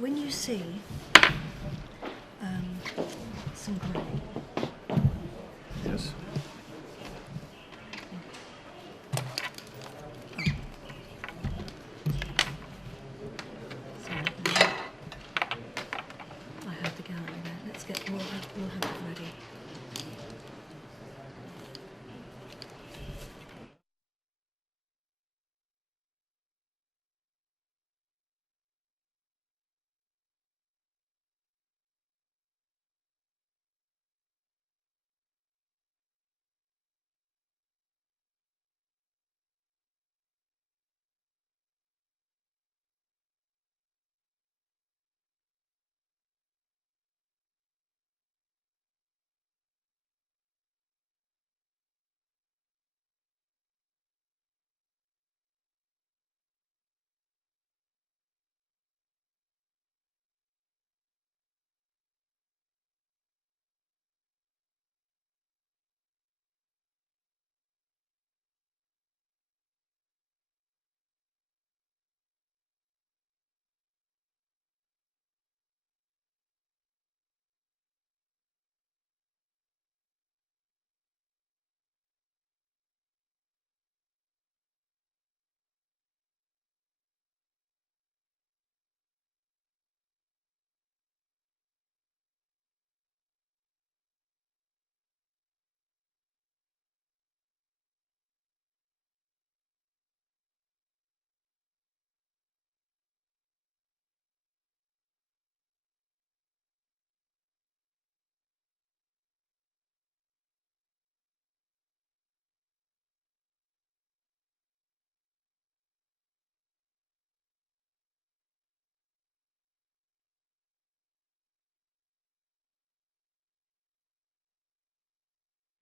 When you see some grey. Yes. Sorry. I have the gallery there. We'll have it ready.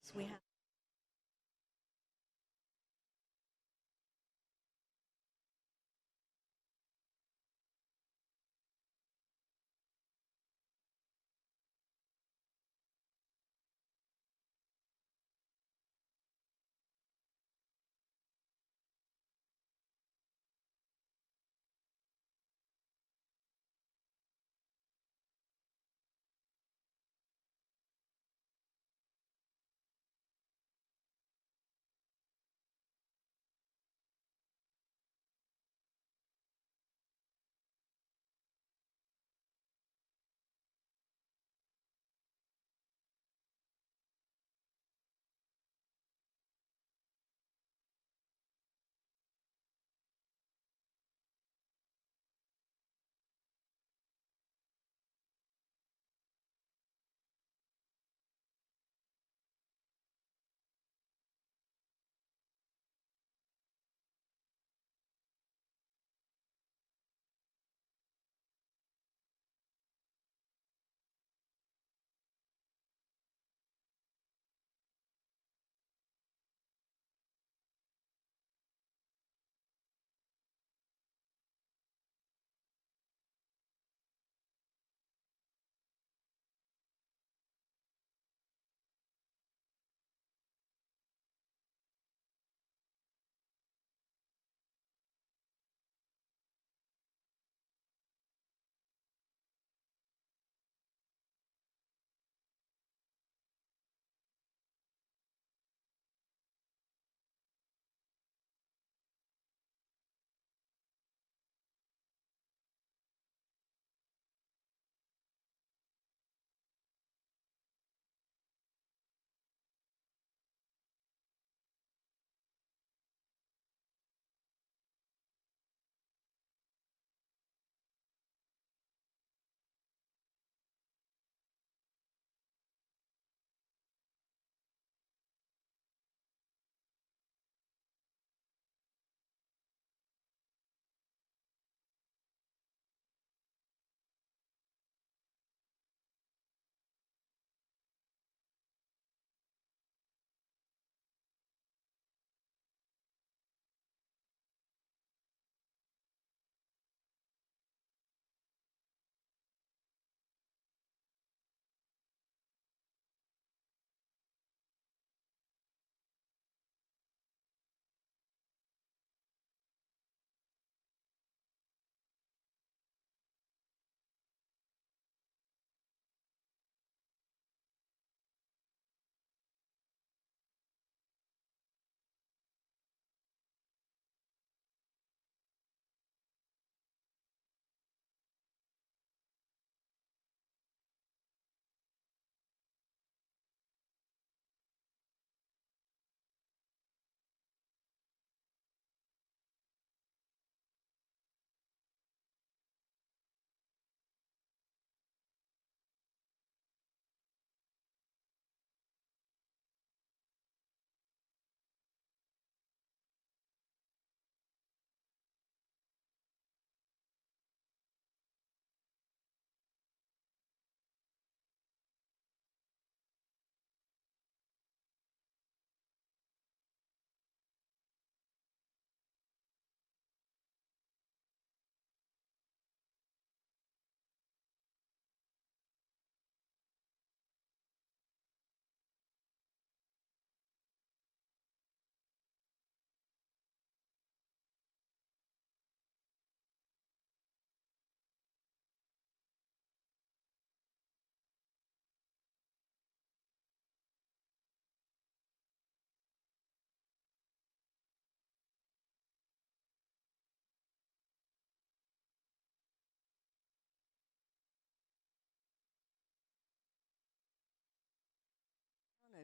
So we have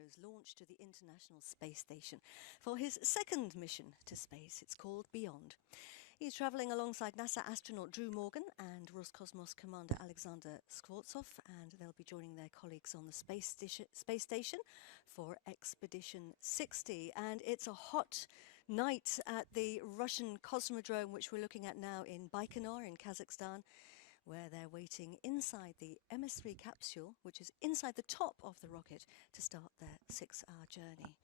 ISRO's launch to the International Space Station for his second mission to space. It's called Beyond. He's travelling alongside NASA astronaut Drew Morgan and Roscosmos commander Alexander Skvortsov, and they'll be joining their colleagues on the space station for Expedition 60. And it's a hot night at the Russian Cosmodrome, which we're looking at now in Baikonur in Kazakhstan, where they're waiting inside the MS-3 capsule, which is inside the top of the rocket, to start their 6-hour journey.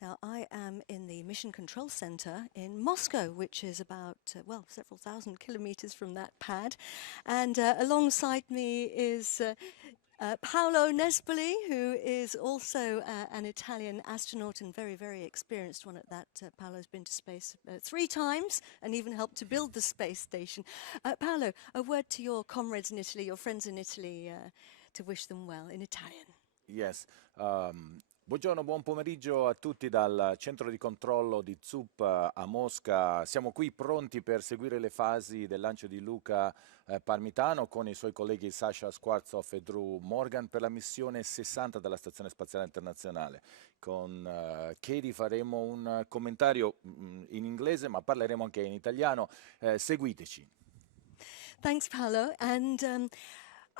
Now, I am in the Mission Control Center in Moscow, which is about, several thousand kilometers from that pad. And alongside me is Paolo Nespoli, who is also an Italian astronaut and very, very experienced one at that. Paolo's been to space 3 times and even helped to build the space station. Paolo, a word to your comrades in Italy, your friends in Italy, to wish them well in Italian. Yes. Buongiorno, buon pomeriggio a tutti dal centro di controllo di ZUP a Mosca. Siamo qui pronti per seguire le fasi del lancio di Luca Parmitano con i suoi colleghi Sasha Skvortsov e Drew Morgan per la missione 60 della Stazione Spaziale Internazionale. Con Katie faremo un commentario in inglese, ma parleremo anche in italiano. Seguiteci. Thanks, Paolo. And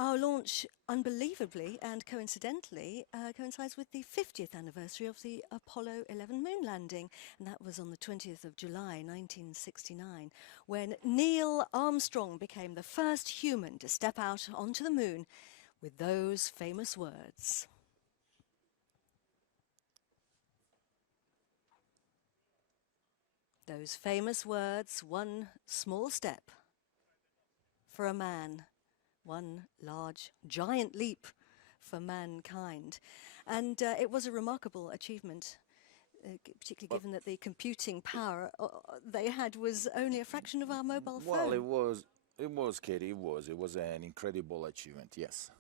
our launch, unbelievably and coincidentally, coincides with the 50th anniversary of the Apollo 11 moon landing. And that was on the 20th of July, 1969, when Neil Armstrong became the first human to step out onto the moon with those famous words. Those famous words, one small step for a man, one large, giant leap for mankind. And it was a remarkable achievement, particularly given that the computing power they had was only a fraction of our mobile phone. Well, it was, Katie, it was an incredible achievement, yes.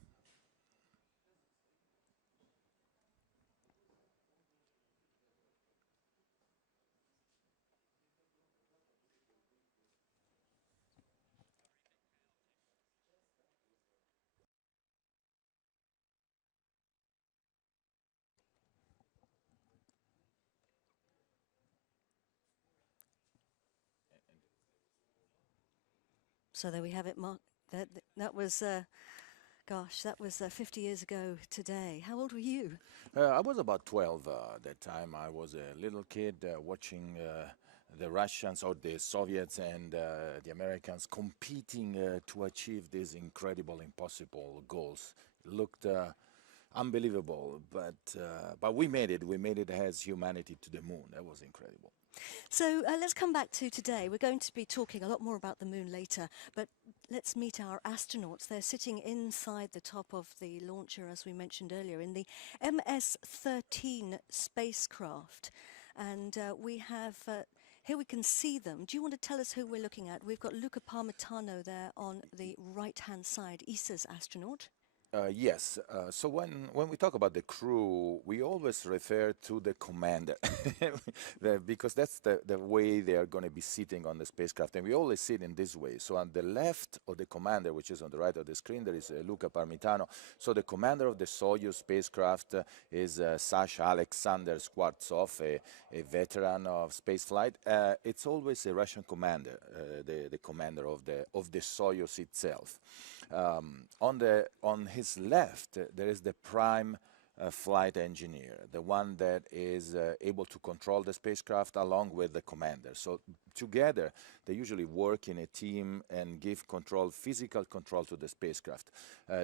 So there we have it, Mark. That was, that was 50 years ago today. How old were you? I was about 12 at that time. I was a little kid watching the Russians or the Soviets and the Americans competing to achieve these incredible, impossible goals. It looked unbelievable, but we made it. We made it as humanity to the moon. That was incredible. So let's come back to today. We're going to be talking a lot more about the moon later, but let's meet our astronauts. They're sitting inside the top of the launcher, as we mentioned earlier, in the MS-13 spacecraft. And we have, here we can see them. Do you want to tell us who we're looking at? We've got Luca Parmitano there on the right-hand side, ESA's astronaut. Yes. So when we talk about the crew, we always refer to the commander because that's the way they are going to be sitting on the spacecraft. And we always sit in this way. So on the left of the commander, which is on the right of the screen, there is Luca Parmitano. So the commander of the Soyuz spacecraft is Sasha Alexander Skvortsov, a veteran of spaceflight. It's always a Russian commander, the commander of the Soyuz itself. On his left, there is the prime flight engineer, the one that is able to control the spacecraft along with the commander. So together, they usually work in a team and give physical control to the spacecraft.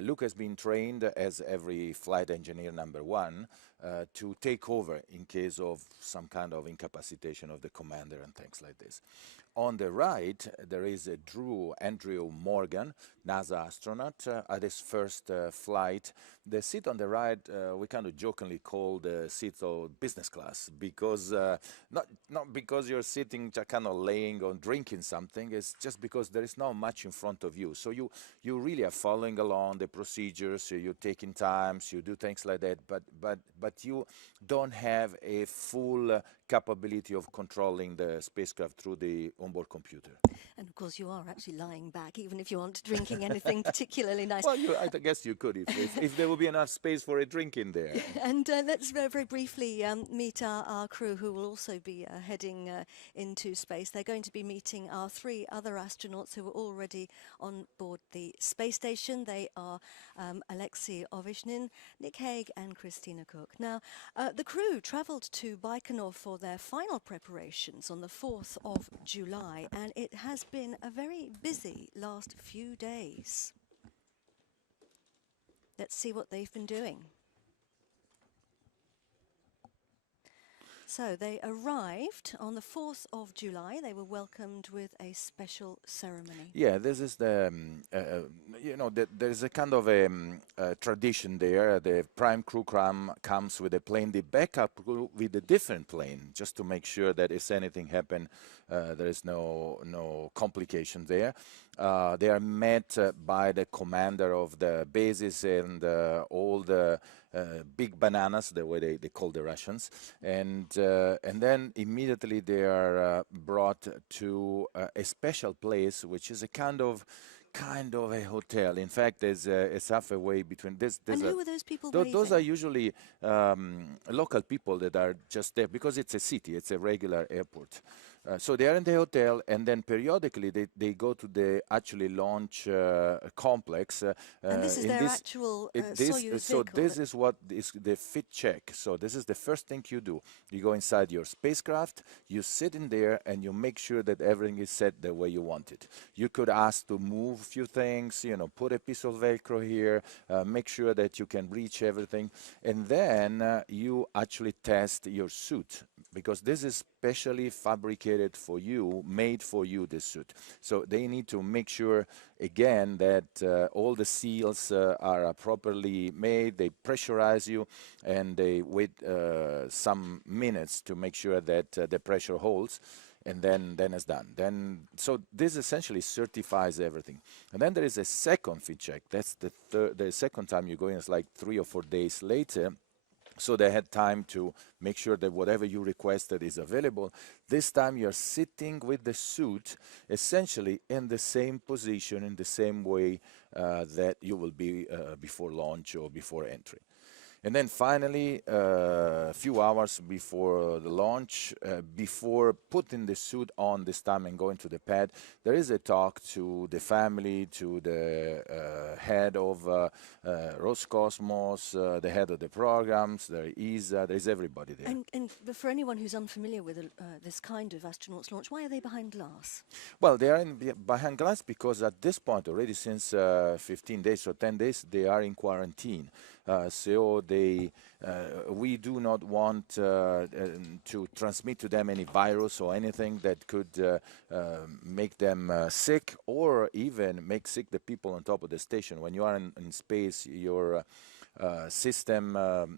Luke has been trained, as every flight engineer number 1, to take over in case of some kind of incapacitation of the commander and things like this. On the right, there is Drew Morgan, NASA astronaut, at his first flight. The seat on the right, we kind of jokingly call the seat of business class, because not because you're sitting kind of laying or drinking something, it's just because there is not much in front of you. So you really are following along the procedures, you're taking times, you do things like that, but you don't have a full capability of controlling the spacecraft through the onboard computer. And of course, you are actually lying back, even if you aren't drinking anything particularly nice. Well, I guess you could if there would be enough space for a drink in there. And let's very briefly meet our crew, who will also be heading into space. They're going to be meeting our 3 other astronauts who are already on board the space station. They are Alexey Ovchinin, Nick Hague and Christina Koch. Now, the crew travelled to Baikonur for their final preparations on the 4th of July, and it has been a very busy last few days. Let's see what they've been doing. So they arrived on the 4th of July. They were welcomed with a special ceremony. Yeah, this is the, there's a kind of a tradition there. The prime crew comes with a plane, the backup crew with a different plane, just to make sure that if anything happens, there is no complication there. They are met by the commander of the bases and all the big bananas, the way they call the Russians, and then immediately they are brought to a special place, which is a kind of a hotel. In fact, there's it's halfway between this. And who are those people? Those are usually local people that are just there because it's a city, it's a regular airport. So they are in the hotel, and then periodically they go to the actually launch complex. And this is their actual Soyuz so vehicle. this is what is the fit check. So this is the first thing you do. You go inside your spacecraft, you sit in there, and you make sure that everything is set the way you want it. You could ask to move a few things, put a piece of Velcro here, make sure that you can reach everything, and then you actually test your suit, because this is specially fabricated for you, made for you, this suit. So they need to make sure, again, that all the seals are properly made. They pressurize you, and they wait some minutes to make sure that the pressure holds, and then it's done. So this essentially certifies everything. And then there is a second fit check. That's the second time you go in. It's like 3 or 4 days later. So they had time to make sure that whatever you requested is available. This time you're sitting with the suit essentially in the same position, in the same way that you will be before launch or before entry. And then finally, a few hours before the launch, before putting the suit on this time and going to the pad, there is a talk to the family, to the head of Roscosmos, the head of the programs, there is everybody there. And for anyone who's unfamiliar with this kind of astronauts launch, why are they behind glass? Well, they are behind glass because at this point, already since 15 days or 10 days, they are in quarantine. So we do not want to transmit to them any virus or anything that could make them sick, or even make sick the people on top of the station. When you are in space, your system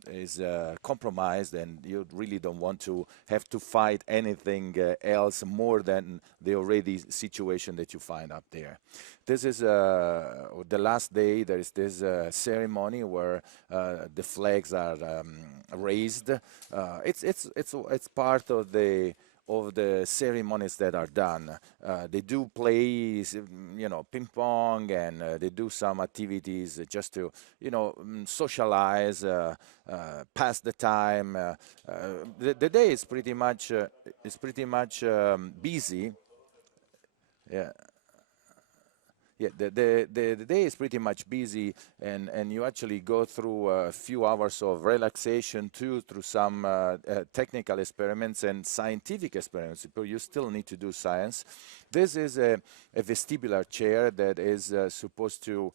is compromised, and you really don't want to have to fight anything else more than the already situation that you find up there. This is the last day. There is this ceremony where the flags are raised. It's part of the ceremonies that are done. They do play, ping pong, and they do some activities just to, socialize, pass the time. The day is pretty much busy. Yeah. Yeah, the day is pretty much busy, and you actually go through a few hours of relaxation too, through some technical experiments and scientific experiments, but you still need to do science. This is a vestibular chair that is supposed to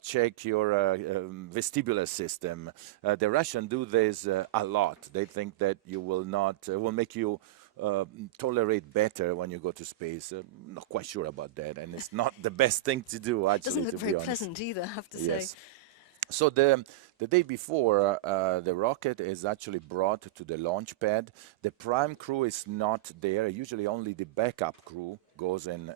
check your vestibular system. The Russians do this a lot. They think that you will not, will make you tolerate better when you go to space. Not quite sure about that, and it's not the best thing to do, actually. Doesn't look to very be honest. pleasant either, I have to Yes. say. So the day before, the rocket is actually brought to the launch pad. The prime crew is not there. Usually only the backup crew goes and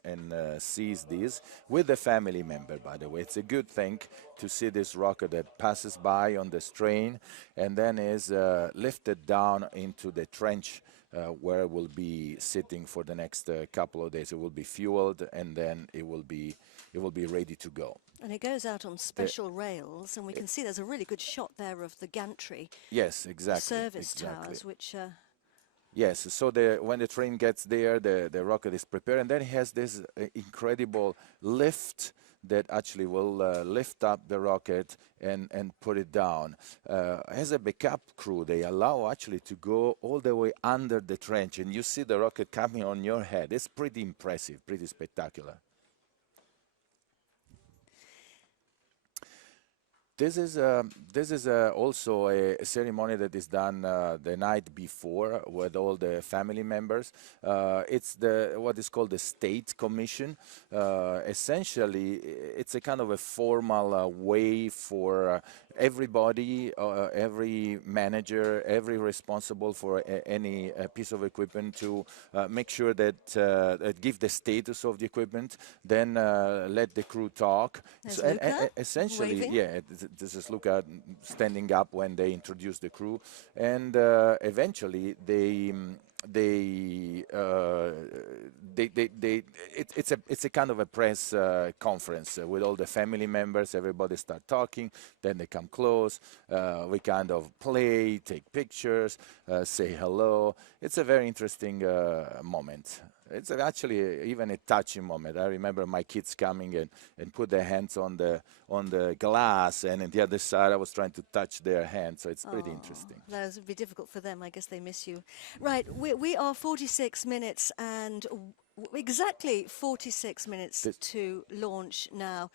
sees this with the family member, by the way. It's a good thing to see this rocket that passes by on the strain and then is lifted down into the trench where it will be sitting for the next couple of days. It will be fueled, and then it will be ready to go. And it goes out on special rails, and we can see there's a really good shot there of the gantry. Yes, exactly. Service towers, which. Yes, so when the train gets there, the rocket is prepared, and then it has this incredible lift that actually will lift up the rocket and put it down. As a backup crew, they allow actually to go all the way under the trench, and you see the rocket coming on your head. It's pretty impressive, pretty spectacular. This is also a ceremony that is done the night before with all the family members. It's what is called the State Commission. Essentially, it's a kind of a formal way for everybody, every manager, every responsible for any piece of equipment to make sure that give the status of the equipment, then let the crew talk. So, and essentially, waving. yeah, this is Luca standing up when they introduce the crew, and eventually it's a kind of a press conference with all the family members. Everybody start talking, then they come close. We kind of play, take pictures, say hello. It's a very interesting moment. It's actually even a touching moment. I remember my kids coming and put their hands on the glass, and on the other side I was trying to touch their hands, so it's pretty interesting. That would be difficult for them. I guess they miss you. Right, we are 46 minutes and exactly 46 minutes to launch now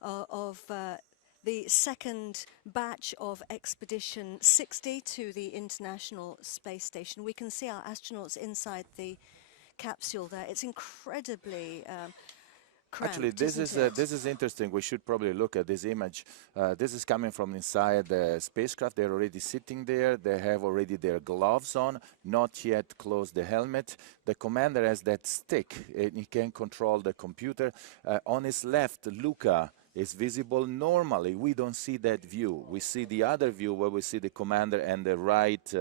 of the second batch of Expedition 60 to the International Space Station. We can see our astronauts inside the capsule there. It's incredibly cramped. Actually, this is interesting. We should probably look at this image. This is coming from inside the spacecraft. They're already sitting there. They have already their gloves on, not yet closed the helmet. The commander has that stick, and he can control the computer. On his left, Luca is visible. Normally, we don't see that view. We see the other view where we see the commander and the right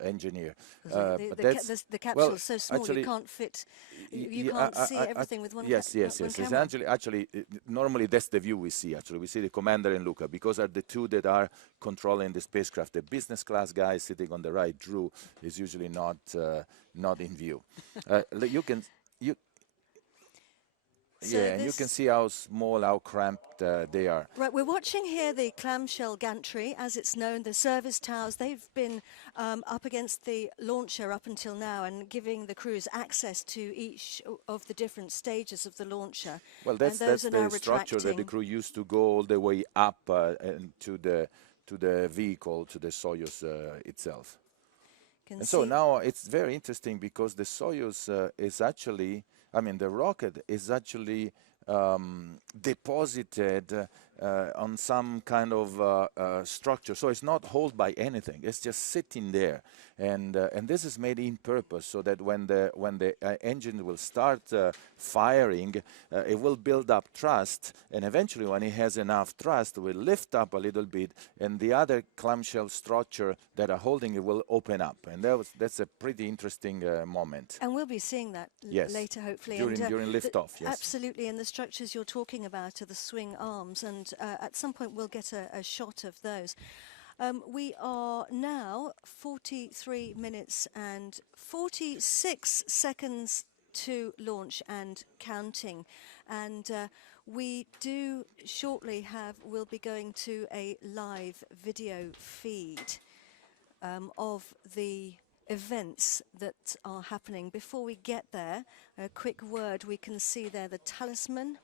engineer. The capsule is so small, you can't fit. You can't see everything with one. Yes. Actually, normally that's the view we see. Actually, we see the commander and Luca, because are the two that are controlling the spacecraft. The business class guy sitting on the right, Drew, is usually not in view. And you can see how small, how cramped they are. Right, we're watching here the clamshell gantry, as it's known, the service towers. They've been up against the launcher up until now and giving the crews access to each of the different stages of the launcher. Well, that's the structure that the crew used to go all the way up to the vehicle, to the Soyuz itself. And so now it's very interesting because the Soyuz is actually, the rocket is actually deposited on some kind of structure. So it's not held by anything. It's just sitting there. And this is made in purpose so that when the engine will start firing, it will build up thrust, and eventually when it has enough thrust, it will lift up a little bit, and the other clamshell structure that are holding it will open up. And that's a pretty interesting moment. And we'll be seeing that later, hopefully. During liftoff, yes. Absolutely, and the structures you're talking about are the swing arms, and at some point we'll get a shot of those. We are now 43 minutes and 46 seconds to launch and counting. And we do shortly we'll be going to a live video feed of the events that are happening. Before we get there, a quick word. We can see there the talisman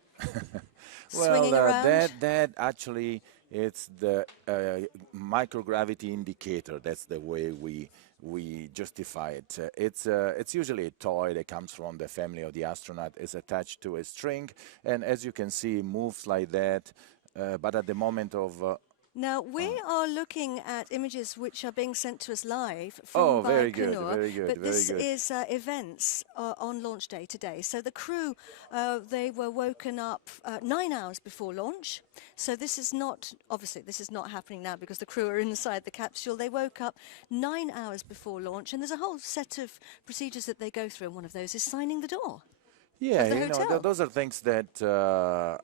swinging around. That actually, it's the microgravity indicator. That's the way we justify it. It's usually a toy that comes from the family of the astronaut. It's attached to a string, and as you can see, it moves like that. But at the moment of Now, we are looking at images which are being sent to us live Oh, from very good, Baikonur, very good, but very this good. is events on launch day today. So the crew, they were woken up 9 hours before launch. So this is not, obviously, this is not happening now because the crew are inside the capsule. They woke up 9 hours before launch, and there's a whole set of procedures that they go through, and one of those is signing the door Yeah, of the you know, hotel. those are things that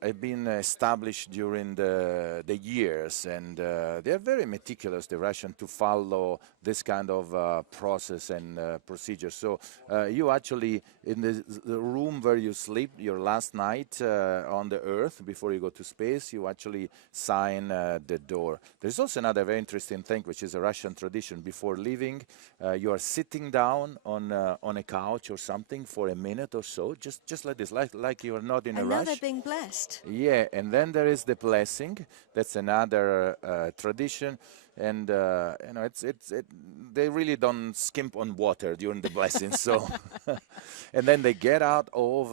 have been established during the years, and they are very meticulous, the Russian, to follow this kind of process and procedure. So you actually, in the room where you sleep your last night on the Earth before you go to space, you actually sign the door. There's also another very interesting thing, which is a Russian tradition. Before leaving, you are sitting down on a couch or something for a minute or so, just like this, like you are not in a And now they're rush. being blessed. Yeah, and then there is the blessing. That's another tradition, and you know, they really don't skimp on water during the blessing. So, and then they get out of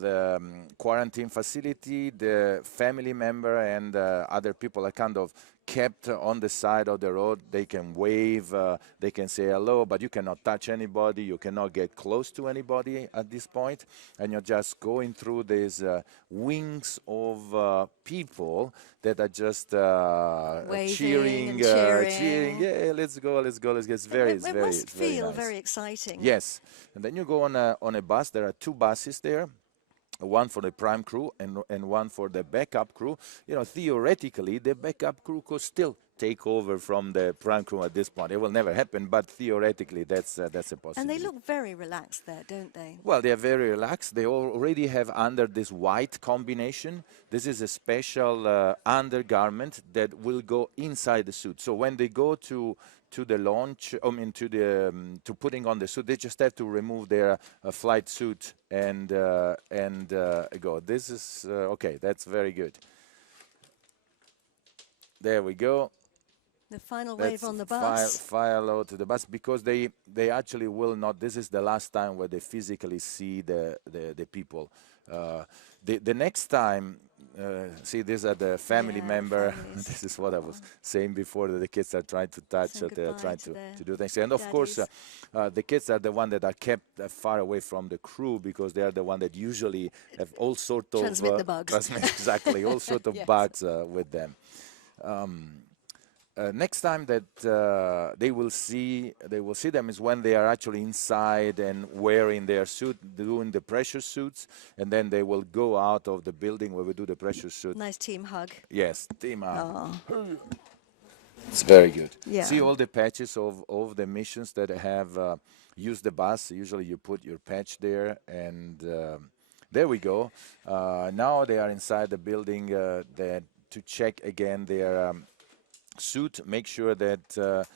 the quarantine facility. The family member and other people are kind of kept on the side of the road. They can wave, they can say hello, but you cannot touch anybody, you cannot get close to anybody at this point, and you're just going through these wings of people that are just Waving cheering, and cheering. yeah, let's go, let's go, let's go. It It's must very feel nice. very exciting. Yes, and then you go on a bus. There are two buses there, one for the prime crew and one for the backup crew. You know, theoretically, the backup crew could still take over from the prime crew at this point. It will never happen, but theoretically, that's a possibility. And they look very relaxed there, don't they? Well, they are very relaxed. They already have under this white combination. This is a special undergarment that will go inside the suit. So when they go to the launch, I mean to putting on the suit, they just have to remove their flight suit and go. This is okay. That's very good. There we go. The final wave Let's on the bus. file low to the bus because they actually will not. This is the last time where they physically see the people. The next time, see, these are the family Yeah, member. families. This is what I was saying before, that the kids are trying to touch, Saying they are goodbye trying to their to do things. And of course, daddies. the kids are the one that are kept far away from the crew because they are the one that usually have all sort of Transmit the bugs. exactly, all sort of Yes. bugs with them. Next time that they will see them is when they are actually inside and wearing their suit, doing the pressure suits, and then they will go out of the building where we do the pressure suit. Nice team hug. Yes, team up. Oh, It's very good. Yeah. See all the patches of the missions that have used the bus. Usually you put your patch there, and there we go. Now they are inside the building to check again their suit, make sure that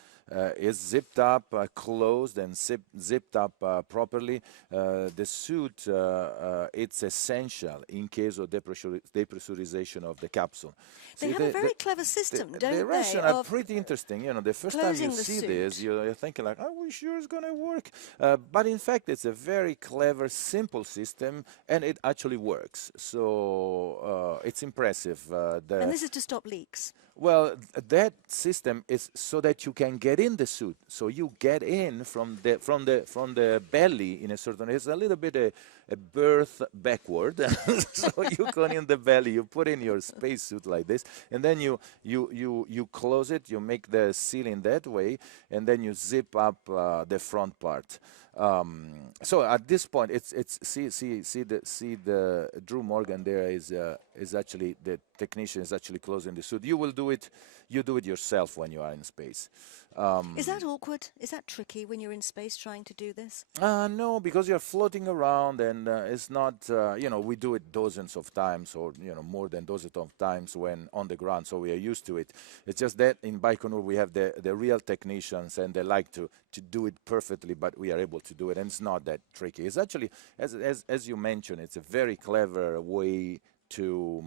it's zipped up, closed, and zipped up properly. The suit, it's essential in case of depressurization of the capsule. They See, have a very clever system, don't the they? Russians are of pretty interesting. You know, the first time you closing the see this, suit. you're thinking like, "Are we sure it's going to work?" But in fact, it's a very clever, simple system, and it actually works. So it's impressive. And this is to stop leaks. Well, that system is so that you can get in the suit. So you get in from the belly in a certain. It's a little bit a birth backward. So you go in the belly. You put in your spacesuit like this, and then you close it. You make the ceiling that way, and then you zip up the front part. So at this point, it's see the Drew Morgan there is actually the technician is actually closing the suit. You do it yourself when you are in space. Is that awkward? Is that tricky when you're in space trying to do this? No, because you're floating around, and it's not. We do it dozens of times, or more than dozens of times when on the ground, so we are used to it. It's just that in Baikonur we have the real technicians, and they like to do it perfectly, but we are able to do it, and it's not that tricky. It's actually, as you mentioned, it's a very clever way to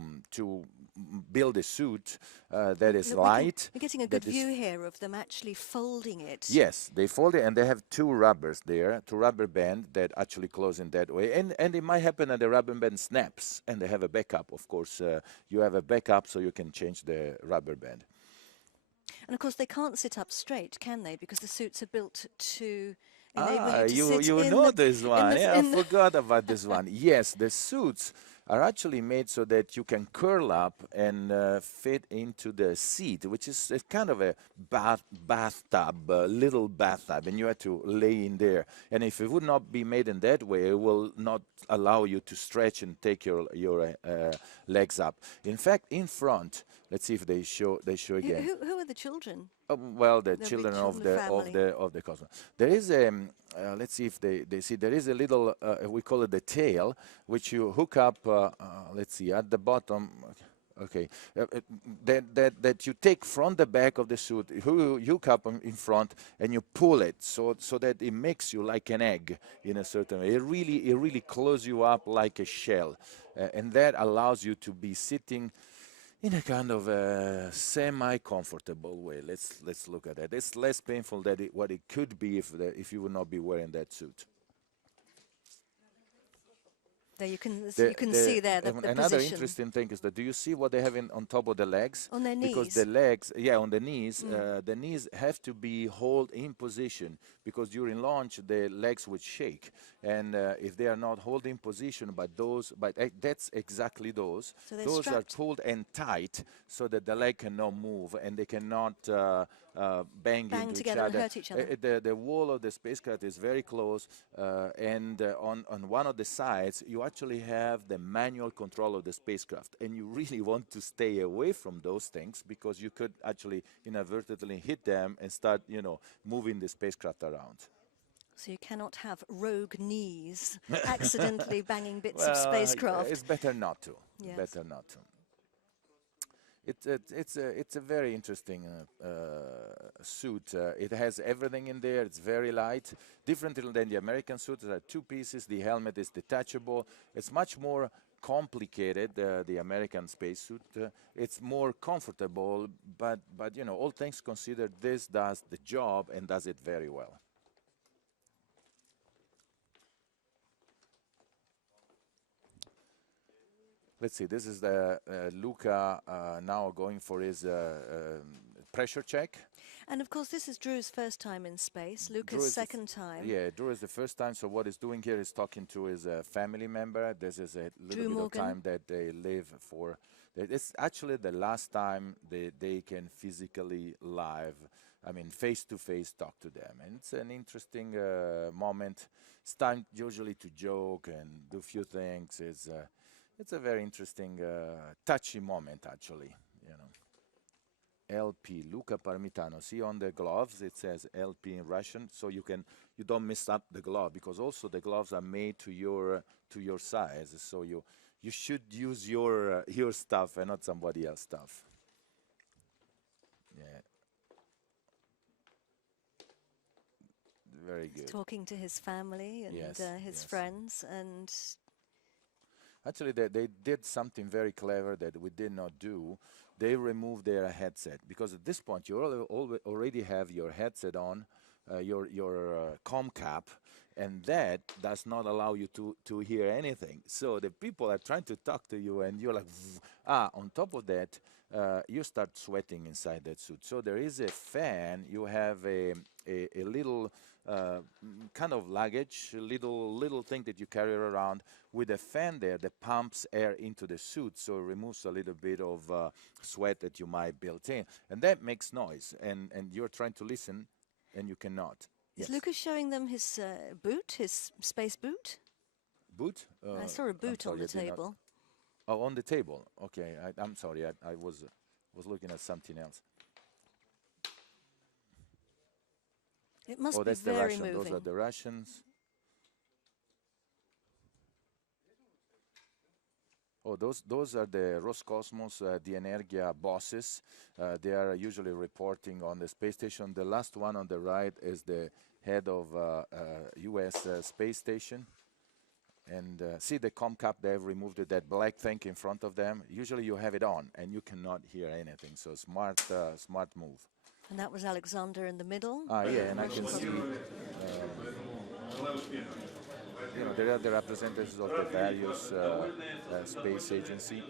build a suit that is Look, light. we're getting a good view here of them actually folding it. Yes, they fold it, and they have two rubbers there, two rubber band that actually close in that way. And it might happen that the rubber band snaps, and they have a backup. Of course, you have a backup, so you can change the rubber band. And of course, they can't sit up straight, can they? Because the suits are built to enable you to sit you in know the this in one. the Yeah, I in the forgot about this one. Yes, the suits are actually made so that you can curl up and fit into the seat, which is a kind of a bathtub, little bathtub, and you have to lay in there. And if it would not be made in that way, it will not allow you to stretch and take your legs up. In fact, in front, let's see if they show again. who are the children? Well, the They'll be children children of of the family. cosmos. There is a let's see if they see. There is a little we call it the tail, which you hook up. Let's see at the bottom. Okay, that you take from the back of the suit, you hook up in front, and you pull it so that it makes you like an egg in a certain way. It really closes you up like a shell, and that allows you to be sitting in a kind of a semi-comfortable way. Let's look at that. It's less painful than what it could be if you would not be wearing that suit. There you can see there the Another position interesting thing is that do you see what they have on top of the legs? on their Because knees. the legs, on the knees have to be held in position because during launch the legs would shake, and if they are not held in position, that's exactly those. So they're Those are strapped. pulled and tight so that the leg cannot move and they cannot bang into each together and other. hurt each other. The wall of the spacecraft is very close, and on one of the sides you actually have the manual control of the spacecraft, and you really want to stay away from those things because you could actually inadvertently hit them and start, moving the spacecraft around. So you cannot have rogue knees accidentally banging bits of Well, spacecraft. it's better not to. Yes. Better not to. It's a very interesting suit. It has everything in there. It's very light, different than the American suit. There are two pieces. The helmet is detachable. It's much more complicated. The American spacesuit. It's more comfortable, but all things considered, this does the job and does it very well. Let's see, this is the Luca now going for his pressure check. And of course, this is Drew's first time in space, Luca's Drew is second time. Yeah, Drew is the first time, so what he's doing here is talking to his family member. This is a little Drew bit Morgan. of time that they live for. It's actually the last time they can physically face-to-face talk to them. And it's an interesting moment. It's time usually to joke and do a few things. It's a very interesting, touchy moment, actually. LP, Luca Parmitano. See on the gloves, it says LP in Russian, so you don't mess up the glove, because also the gloves are made to your size. So you should use your stuff and not somebody else's stuff. Yeah. Very good. He's talking to his family and his friends, and actually, they did something very clever that we did not do. They removed their headset, because at this point you already have your headset on, your comm cap, and that does not allow you to hear anything. So the people are trying to talk to you, and you're like, on top of that, you start sweating inside that suit. So there is a fan. You have a little kind of luggage, little thing that you carry around with a fan there that pumps air into the suit, so it removes a little bit of sweat that you might build in, and that makes noise. And you're trying to listen, and you cannot. Is Lucas showing them his boot, his space boot? Boot? I saw a boot on the table. Oh, on the table. Okay, I'm sorry. I was looking at something else. It must be that's very the Russian. moving. Those are the Russians. Oh, those are the Roscosmos, the Energia bosses. They are usually reporting on the space station. The last one on the right is the head of U.S. space station. And see the comm cap, they've removed that black thing in front of them. Usually you have it on and you cannot hear anything. So smart move. And that was Alexander in the middle. Yeah, and I can see, there are the representatives of the various space agencies.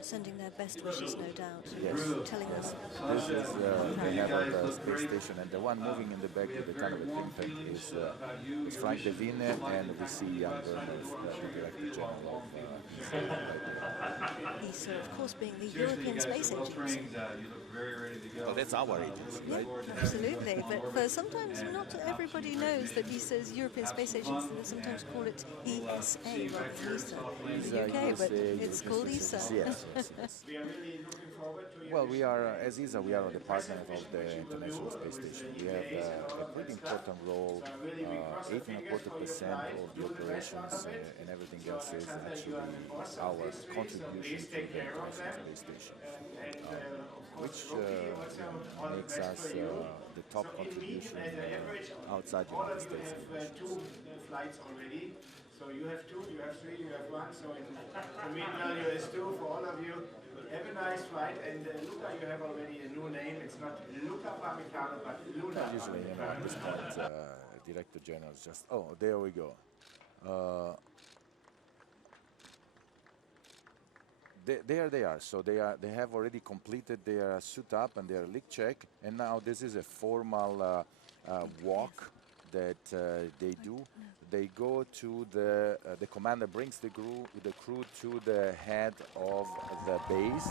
Sending their best wishes, no doubt. Yes. Telling Yes. them. This is the head of the space station, and the one moving in the back with the kind of a think tank is Frank De Winne, and we see Jan Berners, the Director General of ESA right there. ESA, of course, being the European Space Agency. Well, that's our agency, Yeah, right? absolutely. But for sometimes not everybody knows that ESA is European Space Agency. They sometimes call it ESA rather than ESA in the UK, but it's called ESA. Yes, yes, yes. We are really looking forward to your Well, we are, as ESA, we are the partner of the International Space Station. We have a pretty important role. 18.25% of the operations and everything else is actually our contribution to the International Space Station, which makes us the top contribution outside the United States. two flights already. So you have two, you have three, you have one. So in the mean value is two for all of you. Have a nice flight. And Luca, you have already a new name. It's not Luca Parmitano, but Luca. Usually, at this point, Director General is just, oh, there we go. There they are. So they have already completed their suit up and their leak check, and now this is a formal walk that they do. They go to the commander brings the crew to the head of the base,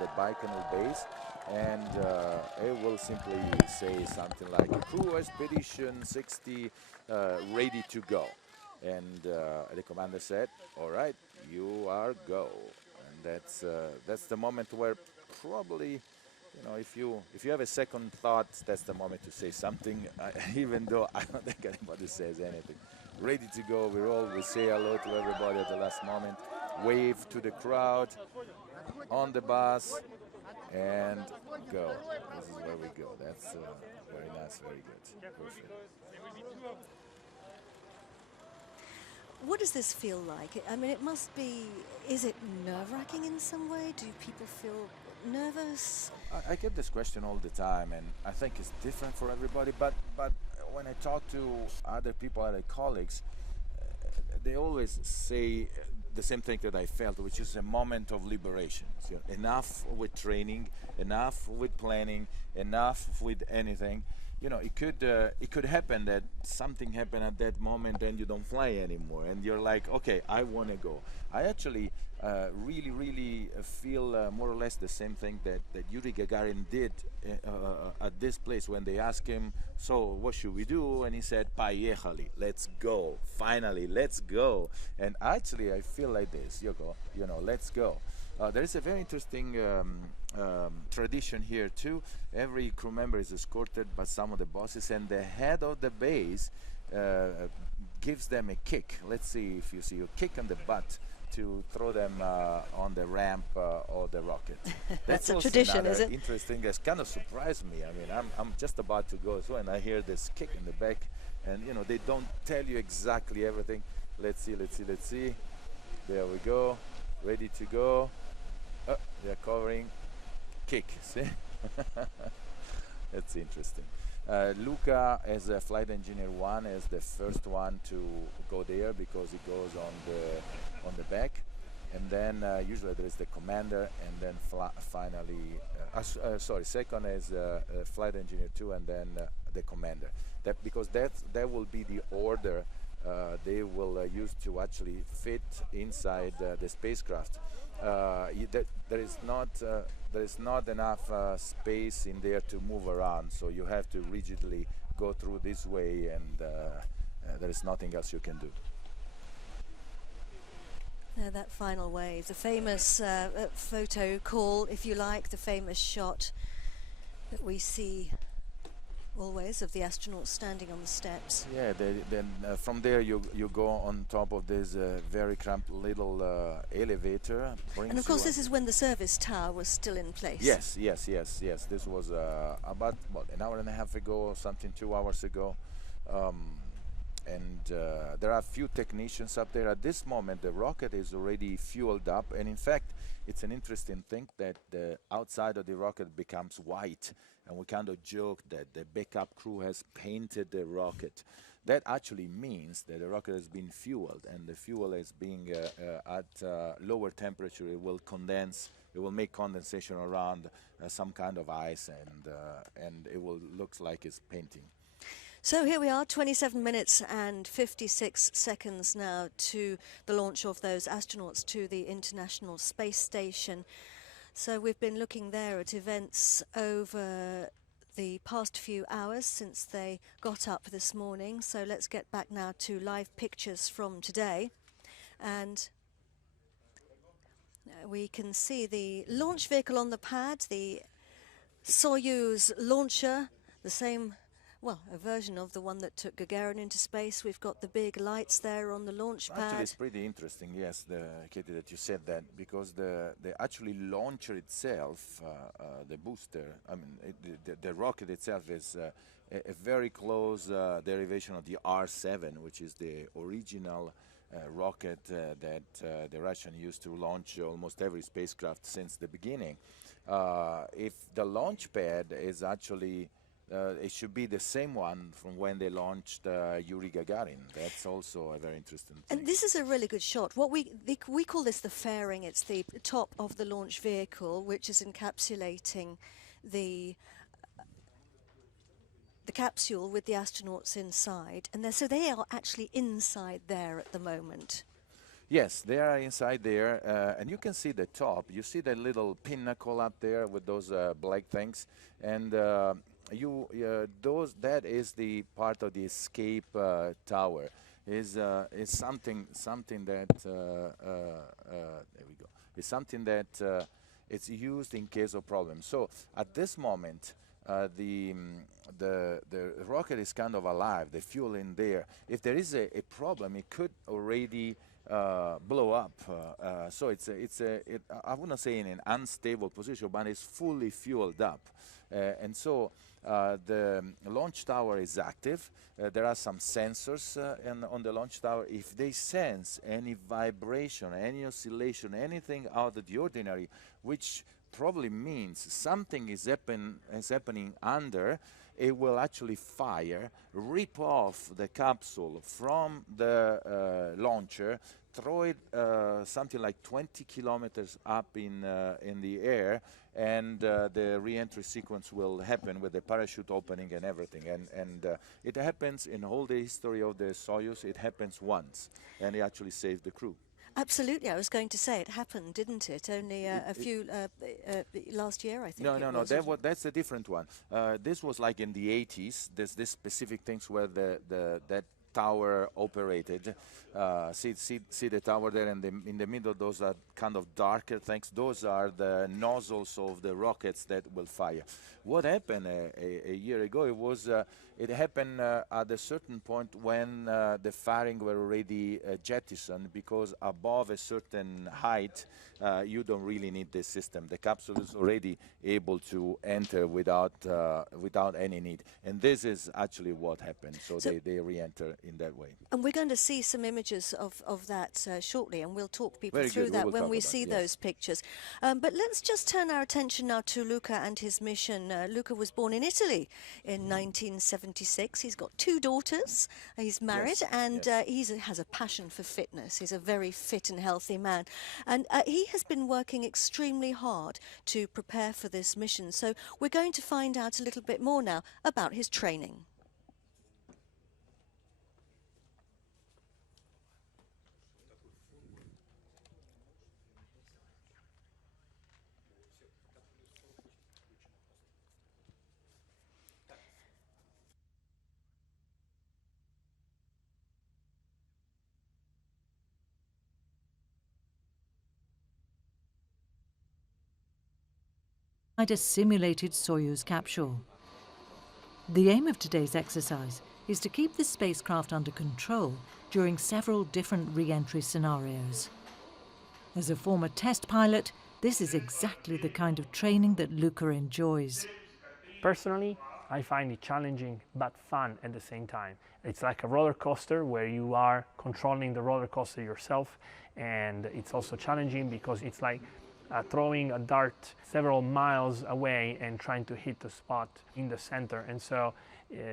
the Baikonur base, and it will simply say something like crew expedition 60 ready to go, and the commander said, all right, you are go. And that's the moment where probably, if you have a second thought, that's the moment to say something, even though I don't think anybody says anything. Ready to go, we roll, we say hello to everybody at the last moment, wave to the crowd, on the bus, and go. This is where we go. That's very nice, very good. Perfect. What does this feel like? I mean, it must be, is it nerve-wracking in some way? Do people feel nervous? I get this question all the time, and I think it's different for everybody, but when I talk to other people, other colleagues, they always say the same thing that I felt, which is a moment of liberation. So enough with training, enough with planning, enough with anything. It could happen that something happened at that moment and you don't fly anymore, and you're like, okay, I want to go. I actually really feel more or less the same thing that Yuri Gagarin did at this place when they asked him, so what should we do? And he said, "Поехали, let's go. Finally, let's go." And actually, I feel like this, let's go. There is a very interesting tradition here too. Every crew member is escorted by some of the bosses, and the head of the base gives them a kick. Let's see if you see a kick on the butt to throw them on the ramp or the rocket. That's a tradition, is it? Interesting. It's kind of surprised me. I mean, I'm just about to go, and I hear this kick in the back, and they don't tell you exactly everything. Let's see. There we go. Ready to go. They're covering. Kick. See? That's interesting. Luca, as a flight engineer one, is the first one to go there because he goes on the back, and then usually there is the commander, and then finally, second is flight engineer two, and then the commander. Because that will be the order they will use to actually fit inside the spacecraft. There is not enough space in there to move around, so you have to rigidly go through this way, and there is nothing else you can do. That final wave, the famous photo call, if you like, the famous shot that we see always of the astronauts standing on the steps. Yeah, then from there you go on top of this very cramped little elevator. And of course this is when the service tower was still in place. Yes. This was about an hour and a half ago, or something, 2 hours ago. there are a few technicians up there. At this moment, the rocket is already fueled up, and in fact, it's an interesting thing that the outside of the rocket becomes white, and we kind of joke that the backup crew has painted the rocket. That actually means that the rocket has been fueled, and the fuel is being at lower temperature. It will condense. It will make condensation around some kind of ice, and it will looks like it's painting. So here we are, 27 minutes and 56 seconds now to the launch of those astronauts to the International Space Station. So we've been looking there at events over the past few hours since they got up this morning. So let's get back now to live pictures from today. And we can see the launch vehicle on the pad, the Soyuz launcher, the same, well, a version of the one that took Gagarin into space. We've got the big lights there on the launch pad. Actually, it's pretty interesting, yes, Katie, that you said that, because the actually launcher itself, the booster, I mean, the rocket itself is a very close derivation of the R7, which is the original rocket that the Russians used to launch almost every spacecraft since the beginning. If the launch pad is actually it should be the same one from when they launched Yuri Gagarin. That's also a very interesting thing. And this is a really good shot. What we call this the fairing. It's the top of the launch vehicle, which is encapsulating the capsule with the astronauts inside. And so they are actually inside there at the moment. Yes, they are inside there, and you can see the top. You see that little pinnacle up there with those black things, and that is the part of the escape tower. Is something that there we go. It's something that it's used in case of problems. So at this moment, the rocket is kind of alive. The fuel in there. If there is a problem, it could already blow up. So I wouldn't say in an unstable position, but it's fully fueled up, and so. The launch tower is active. There are some sensors on the launch tower. If they sense any vibration, any oscillation, anything out of the ordinary, which probably means something is happening under, it will actually fire, rip off the capsule from the launcher, throw it something like 20 kilometers up in the air, and the re-entry sequence will happen with the parachute opening and everything. And it happens in all the history of the Soyuz. It happens once, and it actually saved the crew. Absolutely, I was going to say it happened, didn't it? Only a few last year, I think. No. That's a different one. This was like in the 80s. There's this specific things where that tower operated. See the tower there in the middle. Those are kind of darker things. Those are the nozzles of the rockets that will fire. What happened a year ago? It happened at a certain point when the firing were already jettisoned, because above a certain height you don't really need this system. The capsule is already able to enter without any need, and this is actually what happened. So they re-enter in that way. And we're going to see some images of that shortly, and we'll talk people Very through good. that when we see those pictures. But let's just turn our attention now to Luca and his mission. Luca was born in Italy in 1976. He's got 2 daughters. He's married, and he has a passion for fitness. He's a very fit and healthy man. And he has been working extremely hard to prepare for this mission. So we're going to find out a little bit more now about his training. A simulated Soyuz capsule. The aim of today's exercise is to keep the spacecraft under control during several different re-entry scenarios. As a former test pilot, this is exactly the kind of training that Luca enjoys. Personally, I find it challenging but fun at the same time. It's like a roller coaster where you are controlling the roller coaster yourself, and it's also challenging because it's like throwing a dart several miles away and trying to hit the spot in the center. And so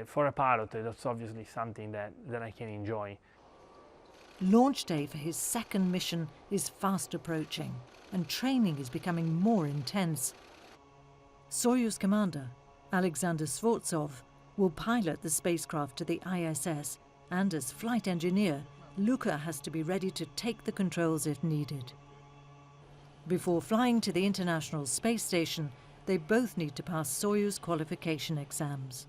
for a pilot, that's obviously something that I can enjoy. Launch day for his second mission is fast approaching, and training is becoming more intense. Soyuz commander Alexander Skvortsov will pilot the spacecraft to the ISS, and as flight engineer, Luca has to be ready to take the controls if needed. Before flying to the International Space Station, they both need to pass Soyuz qualification exams.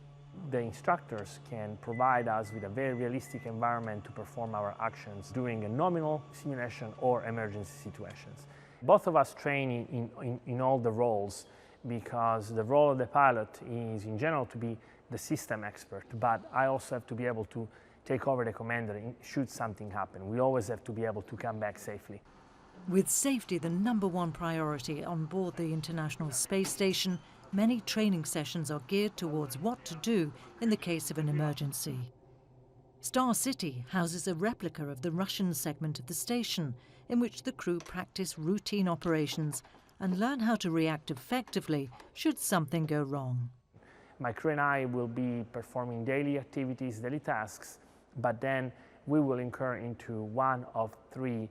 The instructors can provide us with a very realistic environment to perform our actions during a nominal simulation or emergency situations. Both of us train in all the roles, because the role of the pilot is in general to be the system expert, but I also have to be able to take over the commander should something happen. We always have to be able to come back safely. With safety the #1 priority on board the International Space Station, many training sessions are geared towards what to do in the case of an emergency. Star City houses a replica of the Russian segment of the station, in which the crew practice routine operations and learn how to react effectively should something go wrong. My crew and I will be performing daily activities, daily tasks, but then we will incur into one of 3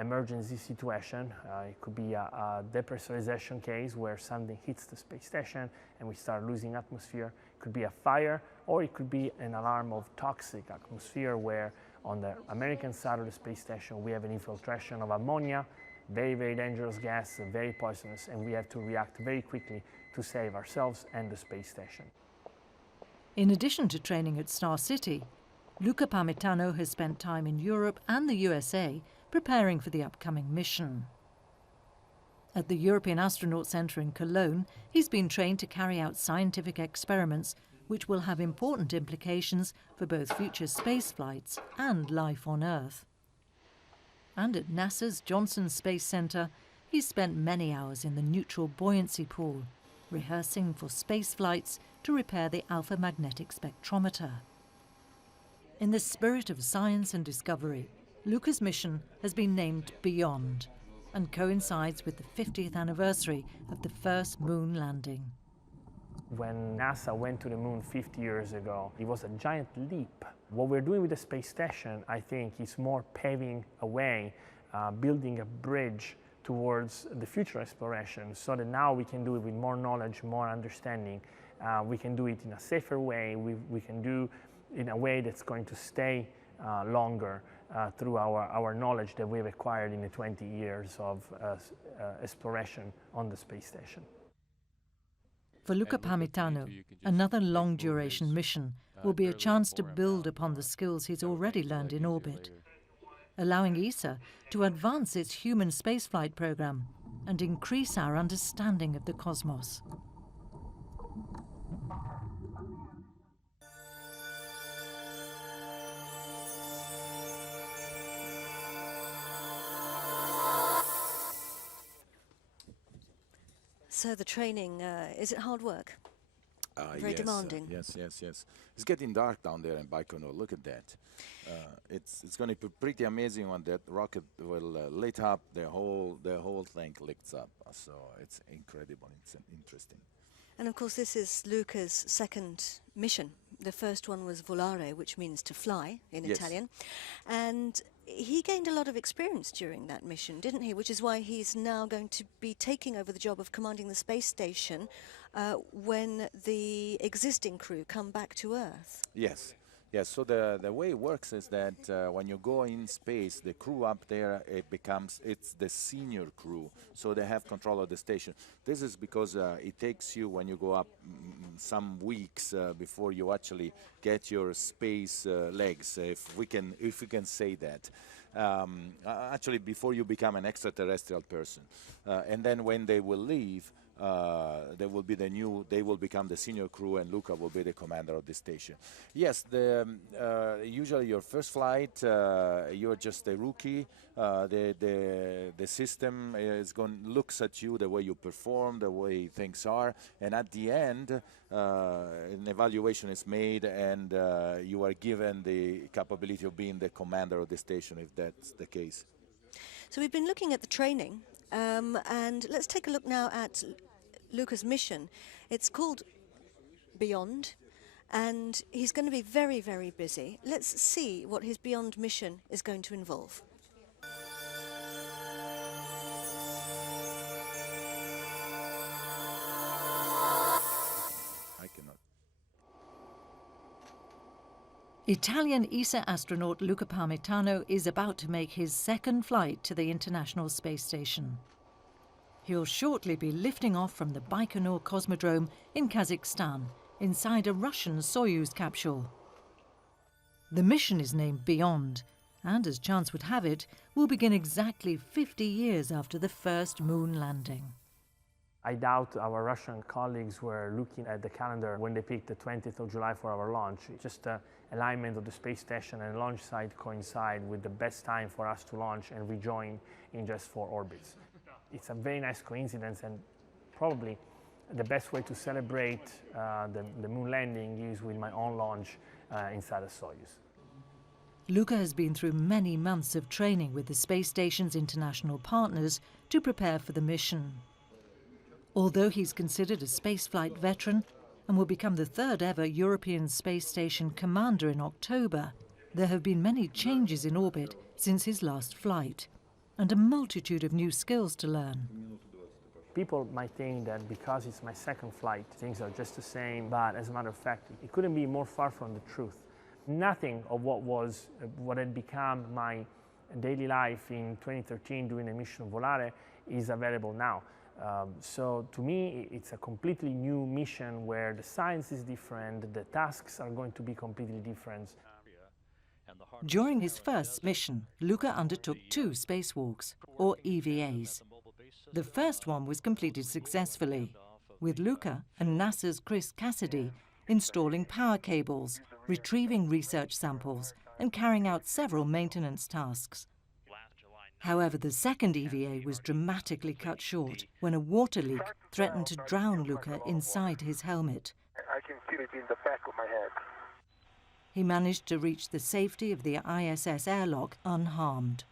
emergency situations. It could be a depressurization case where something hits the space station and we start losing atmosphere. It could be a fire, or it could be an alarm of toxic atmosphere where on the American side of the space station we have an infiltration of ammonia, very, very dangerous gas, very poisonous, and we have to react very quickly to save ourselves and the space station. In addition to training at Star City, Luca Parmitano has spent time in Europe and the USA preparing for the upcoming mission. At the European Astronaut Centre in Cologne, he's been trained to carry out scientific experiments which will have important implications for both future space flights and life on Earth. And at NASA's Johnson Space Center, he's spent many hours in the neutral buoyancy pool, rehearsing for space flights to repair the alpha magnetic spectrometer. In the spirit of science and discovery, Luca's mission has been named Beyond and coincides with the 50th anniversary of the first moon landing. When NASA went to the moon 50 years ago, it was a giant leap. What we're doing with the space station, I think, is more paving a way, building a bridge towards the future exploration, so that now we can do it with more knowledge, more understanding. We can do it in a safer way. We can do in a way that's going to stay longer through our knowledge that we've acquired in the 20 years of exploration on the space station. For Luca Parmitano, another long-duration mission will be a chance to build upon the skills he's already learned in orbit, allowing ESA to advance its human spaceflight program and increase our understanding of the cosmos. So the training, is it hard work? Very Yes, demanding. yes. It's getting dark down there in Baikonur. Look at that. It's going to be pretty amazing when that rocket will light up. The whole thing lights up. So it's incredible. It's interesting. And of course, this is Luca's second mission. The first one was volare, which means to fly in Yes. Italian. And he gained a lot of experience during that mission, didn't he? Which is why he's now going to be taking over the job of commanding the space station when the existing crew come back to Earth. Yes. So the way it works is that when you go in space, the crew up there, it's the senior crew, so they have control of the station. This is because it takes you, when you go up, some weeks before you actually get your space legs, if we can say that. Actually, before you become an extraterrestrial person. And then when they will leave, they will be they will become the senior crew, and Luca will be the commander of the station. Yes, usually your first flight, you're just a rookie. The system looks at you, the way you perform, the way things are, and at the end, an evaluation is made, and you are given the capability of being the commander of the station, if that's the case. So we've been looking at the training, and let's take a look now at Luca's mission. It's called Beyond, and he's going to be very, very busy. Let's see what his Beyond mission is going to involve. I cannot. Italian ESA astronaut Luca Parmitano is about to make his second flight to the International Space Station. He'll shortly be lifting off from the Baikonur Cosmodrome in Kazakhstan, inside a Russian Soyuz capsule. The mission is named Beyond, and as chance would have it, will begin exactly 50 years after the first moon landing. I doubt our Russian colleagues were looking at the calendar when they picked the 20th of July for our launch. Just alignment of the space station and launch site coincide with the best time for us to launch and rejoin in just 4 orbits. It's a very nice coincidence, and probably the best way to celebrate the moon landing is with my own launch inside a Soyuz. Luca has been through many months of training with the space station's international partners to prepare for the mission. Although he's considered a spaceflight veteran and will become the 3rd ever European Space Station commander in October, there have been many changes in orbit since his last flight, and a multitude of new skills to learn. People might think that because it's my second flight, things are just the same, but as a matter of fact, it couldn't be more far from the truth. Nothing of what had become my daily life in 2013 doing a mission Volare is available now. So to me, it's a completely new mission where the science is different, the tasks are going to be completely different. During his first mission, Luca undertook 2 spacewalks, or EVAs. The first one was completed successfully, with Luca and NASA's Chris Cassidy installing power cables, retrieving research samples, and carrying out several maintenance tasks. However, the second EVA was dramatically cut short when a water leak threatened to drown Luca inside his helmet. I can feel it in the back of my head. He managed to reach the safety of the ISS airlock unharmed.